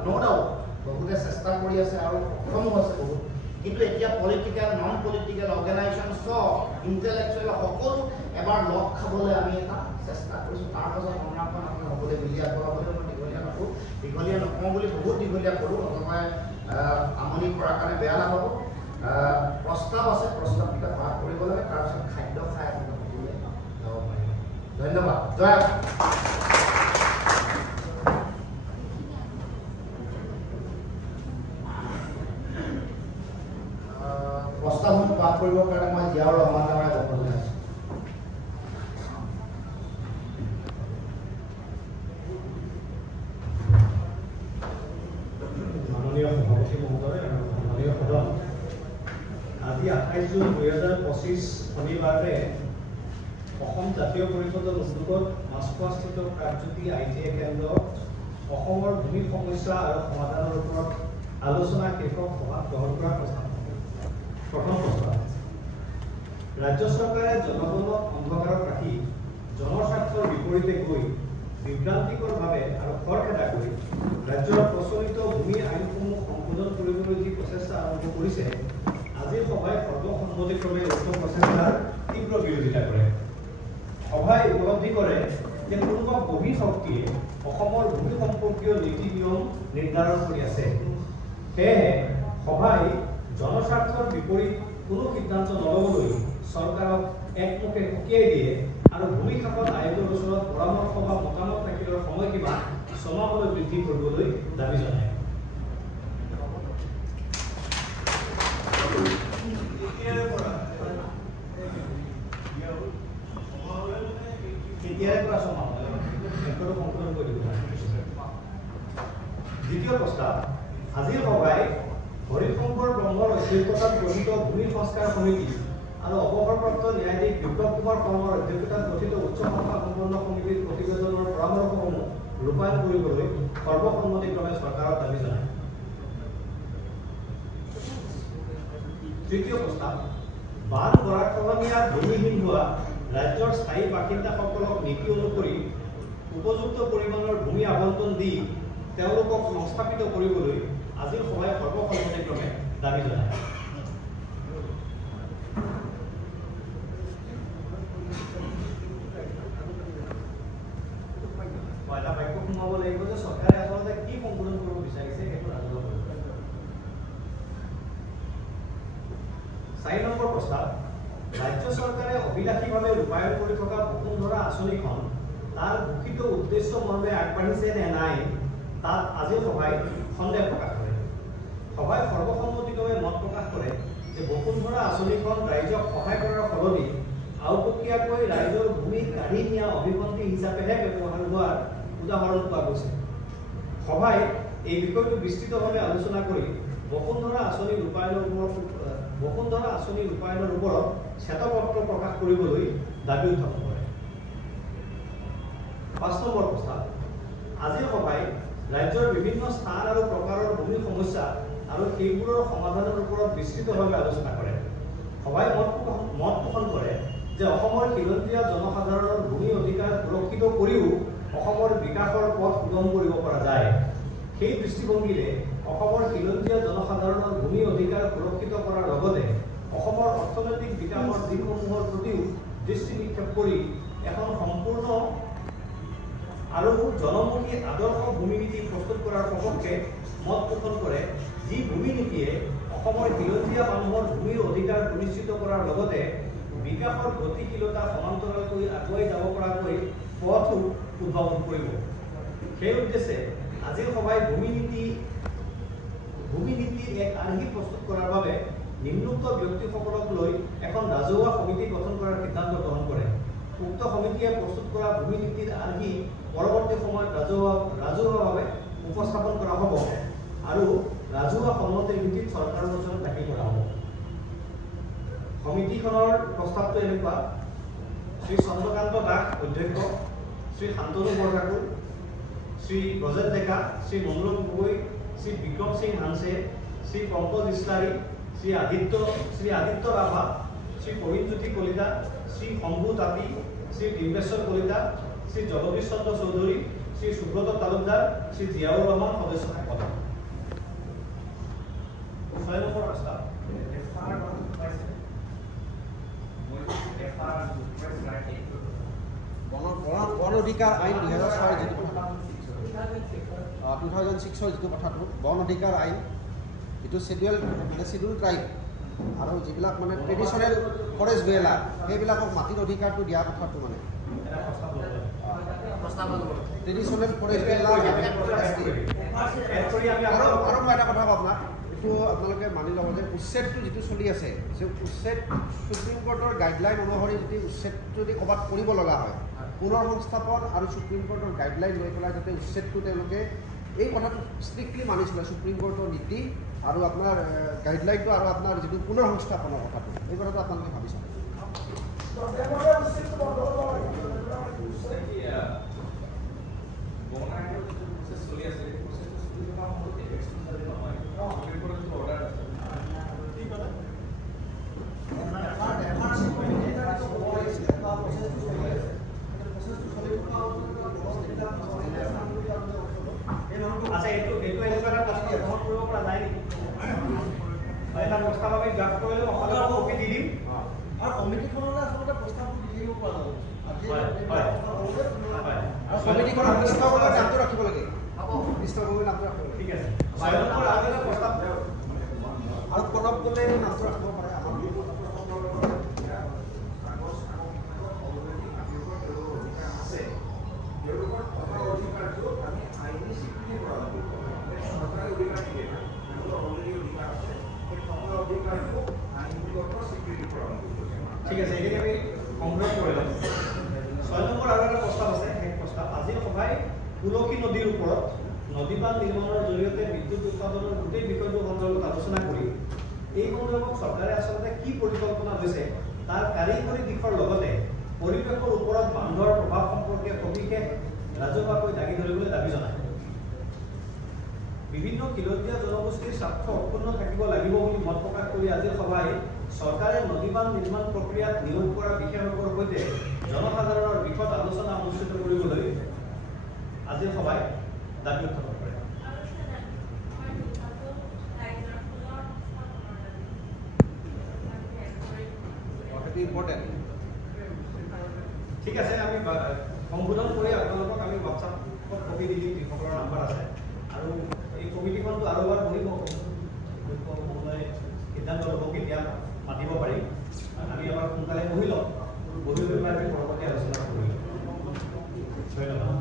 ন' ডাউট বহুতে চেষ্টা কৰি আছে আৰু সক্ষমো আছে বহুত, কিন্তু এতিয়া পলিটিকেল নন পলিটিকেল অৰ্গেনাইজেশ্যন চব ইণ্টেলেকচুৱেল সকলো এবাৰ লগ খাবলৈ আমি এটা চেষ্টা কৰিছোঁ। তাৰপাছত সংগ্ৰামখন আমি সকলোৱে মিলি আগবঢ়াবলৈ মই দীঘলীয়া নকৰোঁ, দীঘলীয়া নকওঁ বুলি বহুত দীঘলীয়া কৰোঁ, অথবা আমনি কৰাৰ কাৰণে বেয়া নাপাব। প্ৰস্তাৱ আছে, প্ৰস্তাৱকেইটা পাঠ কৰিব লাগে, তাৰপিছত খাদ্য খাই আমি সকলোৱে যাব পাৰিম। ধন্যবাদ। জয় প্ৰস্তাৱসমূহ পাঠ কৰিবৰ কাৰণে মই জিয়াউৰ ৰহমান ডাঙৰীয়াক অনুৰোধ জনাইছোঁ। মাননীয় সভাপতি মহোদয় আৰু মাননীয় সদন, আজি 28 জুন 2025 শনিবাৰে অসম জাতীয় পৰিষদৰ উদ্যোগত মাছখোৱাস্থিত প্ৰাগজ্যোতি ITI কেন্দ্ৰ অসমৰ ভূমি সমস্যা আৰু সমাধানৰ ওপৰত আলোচনা শীৰ্ষক সভাত গ্ৰহণ কৰা প্ৰস্তাৱ। প্ৰথম প্ৰস্তাৱ, ৰাজ্য চৰকাৰে জনগণক অন্ধকাৰত ৰাখি জনস্বাৰ্থৰ বিপৰীতে গৈ বিভ্ৰান্তিকৰভাৱে আৰু খৰখেদা কৰি ৰাজ্যৰ প্ৰচলিত ভূমি আইনসমূহ সংশোধন কৰিবলৈ যি প্ৰচেষ্টা আৰম্ভ কৰিছে, আজিৰ সভাই সৰ্বসন্মতিক্ৰমে উক্ত প্ৰচেষ্টাৰ তীব্ৰ বিৰোধিতা কৰে। সভাই উপলব্ধি কৰে যে কোনোবা বহিঃ শক্তিয়ে অসমৰ ভূমি সম্পৰ্কীয় নীতি নিয়ম নিৰ্ধাৰণ কৰি আছে। সেয়েহে সভাই জনস্বাৰ্থৰ বিপৰীত কোনো সিদ্ধান্ত নল'বলৈ চৰকাৰক একমুখে সকীয়াই দিয়ে আৰু ভূমি শাসন আয়োগৰ ওচৰত পৰামৰ্শ বা মতামত দাখিলৰ সময়সীমা ছমাহলৈ বৃদ্ধি কৰিবলৈ দাবী জনায়। দ্বিতীয় প্ৰস্তাৱ, আজিৰ সভাই হৰিশংকৰ ব্ৰহ্মৰ অধ্যক্ষতাত গঠিত ভূমি সংস্কাৰ সমিতি আৰু অৱসৰপ্ৰাপ্ত ন্যায়াধীশ বিপ্লৱ কুমাৰ শৰ্মাৰ অধ্যক্ষতাত গঠিত উচ্চ শাখা সম্পন্ন সমিতিৰ প্ৰতিবেদনৰ পৰামৰ্শসমূহ ৰূপায়ণ কৰিবলৈ সৰ্বসন্মতিক্ৰমে চৰকাৰক দাবী জনায়। তৃতীয় প্ৰস্তাৱ, বান গৰাখহনীয়াত ভূমিহীন হোৱা ৰাজ্যৰ স্থায়ী বাসিন্দাসকলক নীতি অনুসৰি উপযুক্ত পৰিমাণৰ ভূমি আবণ্টন দি তেওঁলোকক সংস্থাপিত কৰিবলৈ আজিৰ সভাই সৰ্বসন্মতিক্ৰমে দাবী জনায়। এটা বাক্য সোমাব লাগিব যে চৰকাৰে আচলতে কি সংশোধন কৰিব বিচাৰিছে সেইটো ৰাজহুৱা কৰিব। 4 নম্বৰ প্ৰস্তাৱ, ৰাজ্য চৰকাৰে অভিলাষীভাৱে ৰূপায়ণ কৰি থকা বসুন্ধৰা আঁচনিখন তাৰ ঘোষিত উদ্দেশ্য মৰ্মে আগবাঢ়িছে নে নাই তাত আজিৰ সভাই সন্দেহ প্ৰকাশ কৰে। সভাই সৰ্বসন্মতিক্ৰমে মত প্ৰকাশ কৰে যে বসুন্ধৰা আঁচনিখন ৰাইজক সহায় কৰাৰ সলনি আওপকীয়াকৈ ৰাইজৰ ভূমি কাঢ়ি নিয়া অভিসন্ধি হিচাপেহে ব্যৱহাৰ হোৱাৰ উদাহৰণ পোৱা গৈছে। সভাই এই বিষয়টো বিস্তৃতভাৱে আলোচনা কৰি বসুন্ধৰা আঁচনি ৰূপায়ণৰ ওপৰত শ্বেতপত্ৰ প্ৰকাশ কৰিবলৈ দাবী উত্থাপন কৰে। 5 নম্বৰ প্ৰস্তাৱ, আজিৰ সভাই ৰাজ্যৰ বিভিন্ন স্থান আৰু প্ৰকাৰৰ ভূমি সমস্যা আৰু সেইবোৰৰ সমাধানৰ ওপৰত বিস্তৃতভাৱে আলোচনা কৰে। সভাই মত পোষণ কৰে যে অসমৰ খিলঞ্জীয়া জনসাধাৰণৰ ভূমি অধিকাৰ সুৰক্ষিত কৰিও অসমৰ বিকাশৰ পথ সুগম কৰিব পৰা যায়। সেই দৃষ্টিভংগীৰে অসমৰ খিলঞ্জীয়া জনসাধাৰণৰ ভূমি অধিকাৰ সুৰক্ষিত কৰাৰ লগতে অসমৰ অৰ্থনৈতিক বিকাশৰ দিশসমূহৰ প্ৰতিও দৃষ্টি নিক্ষেপ কৰি এখন সম্পূৰ্ণ আৰু জনমুখী আদৰ্শ ভূমি নীতি প্ৰস্তুত কৰাৰ সপক্ষে মত পোষণ কৰে, যি ভূমি নীতিয়ে অসমৰ খিলঞ্জীয়া মানুহৰ ভূমিৰ অধিকাৰ সুনিশ্চিত কৰাৰ লগতে বিকাশৰ গতিশীলতা সমান্তৰালকৈ আগুৱাই যাব পৰাকৈ পথো উদ্ভাৱন কৰিব। সেই উদ্দেশ্যে আজিৰ সভাই ভূমি নীতিৰ এক আৰ্হি প্ৰস্তুত কৰাৰ বাবে নিম্নোক্ত ব্যক্তিসকলক লৈ এখন ৰাজহুৱা সমিতি গঠন কৰাৰ সিদ্ধান্ত গ্ৰহণ কৰে। উক্ত সমিতিয়ে প্ৰস্তুত কৰা ভূমি নীতিৰ আৰ্হি পৰৱৰ্তী সময়ত ৰাজহুৱাভাৱে উপস্থাপন কৰা হ'ব আৰু ৰাজহুৱা সন্মতিৰ ভিত্তিত চৰকাৰৰ ওচৰত দাখিল কৰা হ'ব। সমিতিখনৰ প্ৰস্তাৱটো এনেকুৱা: শ্ৰী চন্দ্ৰকান্ত দাস অধ্যক্ষ, শ্ৰী শান্তনু বৰঠাকুৰ, শ্ৰী ব্ৰজেন ডেকা, শ্ৰী মনোৰম গগৈ, শ্ৰী বিক্ৰম সিং হানছে, শ্ৰী পংকজ ইছলাৰী, শ্ৰী আদিত্য ৰাভা, শ্ৰী প্ৰবীণজ্যোতি কলিতা, শ্ৰী শম্ভু তাঁতী, শ্ৰী ডিম্বেশ্বৰ কলিতা, শ্ৰী জগদীশ চন্দ্ৰ চৌধুৰী, শ্ৰী সুব্ৰত তালুকদাৰ, শ্ৰী জিয়াউৰ ৰহমান সদস্য থাকিব। 6 নম্বৰ প্ৰস্তাৱ। বন অধিকাৰ আইন 2006 যিটো কথা 2006 যিটো কথাটো বন অধিকাৰ আইন, যিটো চিডিউল ট্ৰাইব আৰু যিবিলাক মানে ট্ৰেডিশ্যনেল ফৰেষ্ট ডুৱেলাৰ সেইবিলাকক মাটিৰ অধিকাৰটো দিয়া কথাটো মানে ট্ৰেডিশ্যনেল ফৰেষ্ট ডুৱেলাৰ। আৰু মই এটা কথা কওঁ আপোনাক, এইটো আপোনালোকে মানি ল'ব যে উচ্ছেদটো যিটো চলি আছে, যে উচ্ছেদ সুপ্ৰিম কোৰ্টৰ গাইডলাইন অনুসৰি যদি উচ্ছেদটো যদি ক'ৰবাত কৰিব লগা হয়, পুনৰ সংস্থাপন আৰু সুপ্ৰিম কোৰ্টৰ গাইডলাইন লৈ পেলাই যাতে উচ্ছেদটো তেওঁলোকে এই কথাটো ষ্ট্ৰিক্টলি মানিছিলে, সুপ্ৰিম কোৰ্টৰ নীতি আৰু আপোনাৰ গাইডলাইনটো আৰু আপোনাৰ যিটো পুনৰ সংস্থাপনৰ কথাটো, এই কথাটো আপোনালোকে ভাবি চাওক। আচ্ছা, এইটো এনেকুৱা এটা প্ৰশ্ন গ্ৰহণ কৰিব পৰা যায় নেকি? এটা প্ৰস্তাৱ আমি ড্ৰাফ্ট কৰিলে সকলোকে কপি দি দিম আৰু কমিটিখনলৈ আচলতে প্ৰস্তাৱটো দি দিব পৰা যাব। আৰু সমিতিখনৰ নিৰ্দিষ্ট গগৈৰ নামটো ৰাখিব লাগে, নিৰ্দিষ্ট গগৈৰ নামটো ৰাখিব লাগে। ঠিক আছে। 6 নম্বৰ আৰু এটা প্ৰস্তাৱ আৰু প্ৰণৱ গগৈৰ নামটো ৰাখিব পাৰে। ঠিক আছে, এইখিনি আমি সংগ্ৰহ কৰি ল'ম। 6 নম্বৰ আৰু এটা প্ৰস্তাৱ আছে, সেই প্ৰস্তাৱ আজিৰ সভাই তুলসী নদীৰ ওপৰত নদী বান্ধ নিৰ্মাণৰ জৰিয়তে বিদ্যুৎ উৎপাদনৰ গোটেই বিষয়টো সন্দৰ্ভত আলোচনা কৰি এই সন্দৰ্ভত চৰকাৰে আচলতে কি পৰিকল্পনা লৈছে তাৰ কাৰিকৰী দিশৰ লগতে পৰিৱেশৰ ওপৰত বান্ধৰ প্ৰভাৱ সম্পৰ্কে সবিশেষ ৰাজহুৱাকৈ দাঙি ধৰিবলৈ দাবী জনায়। বিভিন্ন খিলঞ্জীয়া জনগোষ্ঠীৰ স্বাৰ্থ অক্ষুণ্ণ থাকিব লাগিব বুলি মত প্ৰকাশ কৰি আজিৰ সভাই চৰকাৰে নদী বান্ধ নিৰ্মাণ প্ৰক্ৰিয়াত নিয়োগ কৰা বিশেষজ্ঞৰ সৈতে জনসাধাৰণৰ বিষয়ত আলোচনা অনুষ্ঠিত কৰিবলৈ আজিৰ সভাই দাবী উত্থাপন কৰে। ঠিক আছে, আমি সম্বোধন কৰি আপোনালোকক আমি হোৱাটছআপত কপি দি দিম, কৃষকৰ নাম্বাৰ আছে। আৰু এই কমিটিখনটো আৰু এবাৰ বহিব, সিদ্ধান্ত ল'ব কেতিয়া মাতিব পাৰি। আমি এবাৰ সোনকালে বহি ল'ম, বহি লৈ পেলাই আমি পৰৱৰ্তী আলোচনা কৰিম। ধন্যবাদ।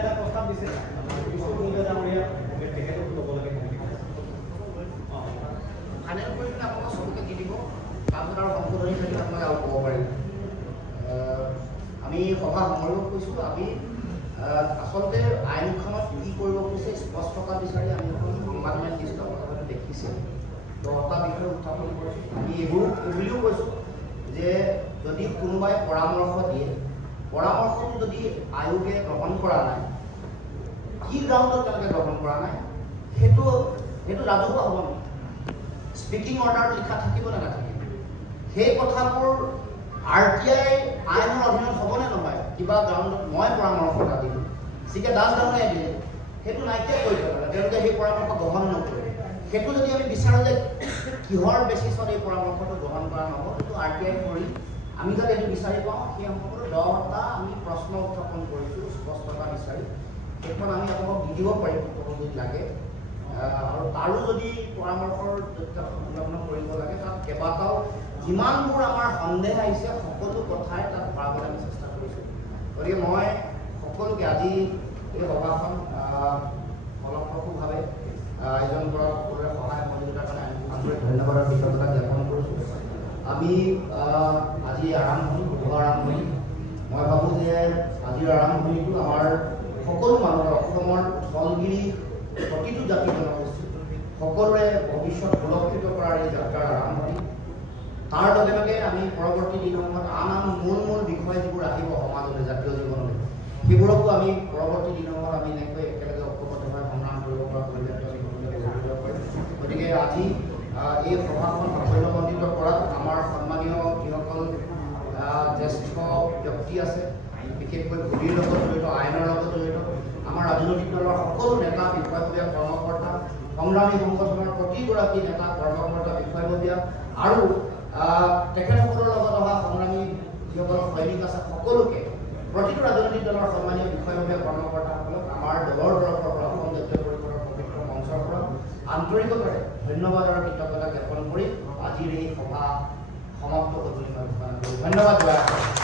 এটা প্ৰস্তাৱ দিছে ফাইনেল কৰি পেলাই আপোনালোকক চবকে দি দিব, তাৰপিছত আৰু সংশোধনী থাকিলে আপোনালোকে আৰু ক'ব পাৰিব। আমি সভা সামৰিব কৈছোঁ, আমি আচলতে আইনখনত কি কৰিব খুজিছে স্পষ্টতা বিচাৰি আমি সংবাদ নিৰ্দিষ্ট কথাটো দেখিছে, 10টা বিষয় উত্থাপন কৰিছোঁ। আমি এইবোৰ বুলিও কৈছোঁ যে যদি কোনোবাই পৰামৰ্শ দিয়ে, পৰামৰ্শটো যদি আয়োগে গ্ৰহণ কৰা নাই, কি গ্ৰাউণ্ডত তেওঁলোকে গ্ৰহণ কৰা নাই, সেইটো ৰাজহুৱা হ'ব নেকি? স্পিকিং অৰ্ডাৰ লিখা থাকিব নে নাথাকিব? সেই কথাবোৰ RTI আইনৰ অধীনত হ'বনে নহয়? কিবা গ্ৰাউণ্ডত মই পৰামৰ্শ এটা দিলোঁ, চিকে দাস ডাঙৰীয়াই দিলে, সেইটো নাইকিয়া কৰি থ'ব, তেওঁলোকে সেই পৰামৰ্শ গ্ৰহণ নকৰে। সেইটো যদি আমি বিচাৰোঁ যে কিহৰ বেচিছত এই পৰামৰ্শটো গ্ৰহণ কৰা নহ'ব, সেইটো RTI কৰি আমি যাতে এইটো বিচাৰি পাওঁ, সেই সম্পৰ্কত 10টা আমি প্ৰশ্ন উত্থাপন কৰিছোঁ স্পষ্টতা বিচাৰি। সেইখন আমি আপোনালোকক দি দিব পাৰিম যদি লাগে, আৰু তাৰো যদি পৰামৰ্শৰ সংলগ্ন কৰিব লাগে, তাত কেইবাটাও যিমানবোৰ আমাৰ সন্দেহ আহিছে সকলো কথাই তাত ভৰাবলৈ আমি চেষ্টা কৰিছোঁ। গতিকে মই সকলোকে আজি এই সভাখন ফলপ্ৰসূভাৱে আয়োজন কৰা সকলোৰে সহায় সহযোগিতাৰ কাৰণে আন্তৰিক ধন্যবাদ আৰু কৃতজ্ঞতা জ্ঞাপন কৰিছোঁ। আমি আজি আৰম্ভণি শুভ আৰম্ভণি। মই ভাবোঁ যে আজিৰ আৰম্ভণিটো আমাৰ সকলো মানুহৰ অসমৰ স্থলগিৰি প্ৰতিটো জাতি জনগোষ্ঠী সকলোৰে ভৱিষ্যত সুৰক্ষিত কৰাৰ এই যাত্ৰাৰ আৰম্ভণি। তাৰ লগে লগে আমি পৰৱৰ্তী দিনসমূহত আন মূল বিষয় যিবোৰ আহিব সমাজলৈ জাতীয় জীৱনলৈ সেইবোৰকো আমি পৰৱৰ্তী দিনসমূহত আমি এনেকৈ একেলগে ঐক্যবদ্ধভাৱে সংগ্ৰাম কৰিব পৰা পৰিৱেশটো আমি গঢ়ি পাৰিম। গতিকে আজি এই সভাখন সাফল্যমণ্ডিত কৰাত আমাৰ সন্মানীয় যিসকল জ্যেষ্ঠ ব্যক্তি আছে, বিশেষকৈ ভূমিৰ লগত জড়িত, আইনৰ লগত জড়িত, আমাৰ ৰাজনৈতিক দলৰ সকলো নেতা, বিষয়ববীয়া, কৰ্মকৰ্তা, সংগ্ৰামী সংগঠনৰ প্ৰতিগৰাকী নেতা, কৰ্মকৰ্তা, বিষয়ববীয়া আৰু তেখেতসকলৰ লগত অহা সংগ্ৰামী যিসকল সৈনিক আছে সকলোকে, প্ৰতিটো ৰাজনৈতিক দলৰ সন্মানীয় বিষয়ববীয়া, কৰ্মকৰ্তাসকলক আমাৰ দলৰ তৰফৰ পৰা অসম জাতীয় পৰিষদৰ পবিত্ৰ মঞ্চৰ পৰা আন্তৰিকতাৰে ধন্যবাদ আৰু কৃতজ্ঞতা জ্ঞাপন কৰি আজিৰ এই সভা সমাপ্ত কৰিবলৈ মই ঘোষণা কৰোঁ। ধন্যবাদ।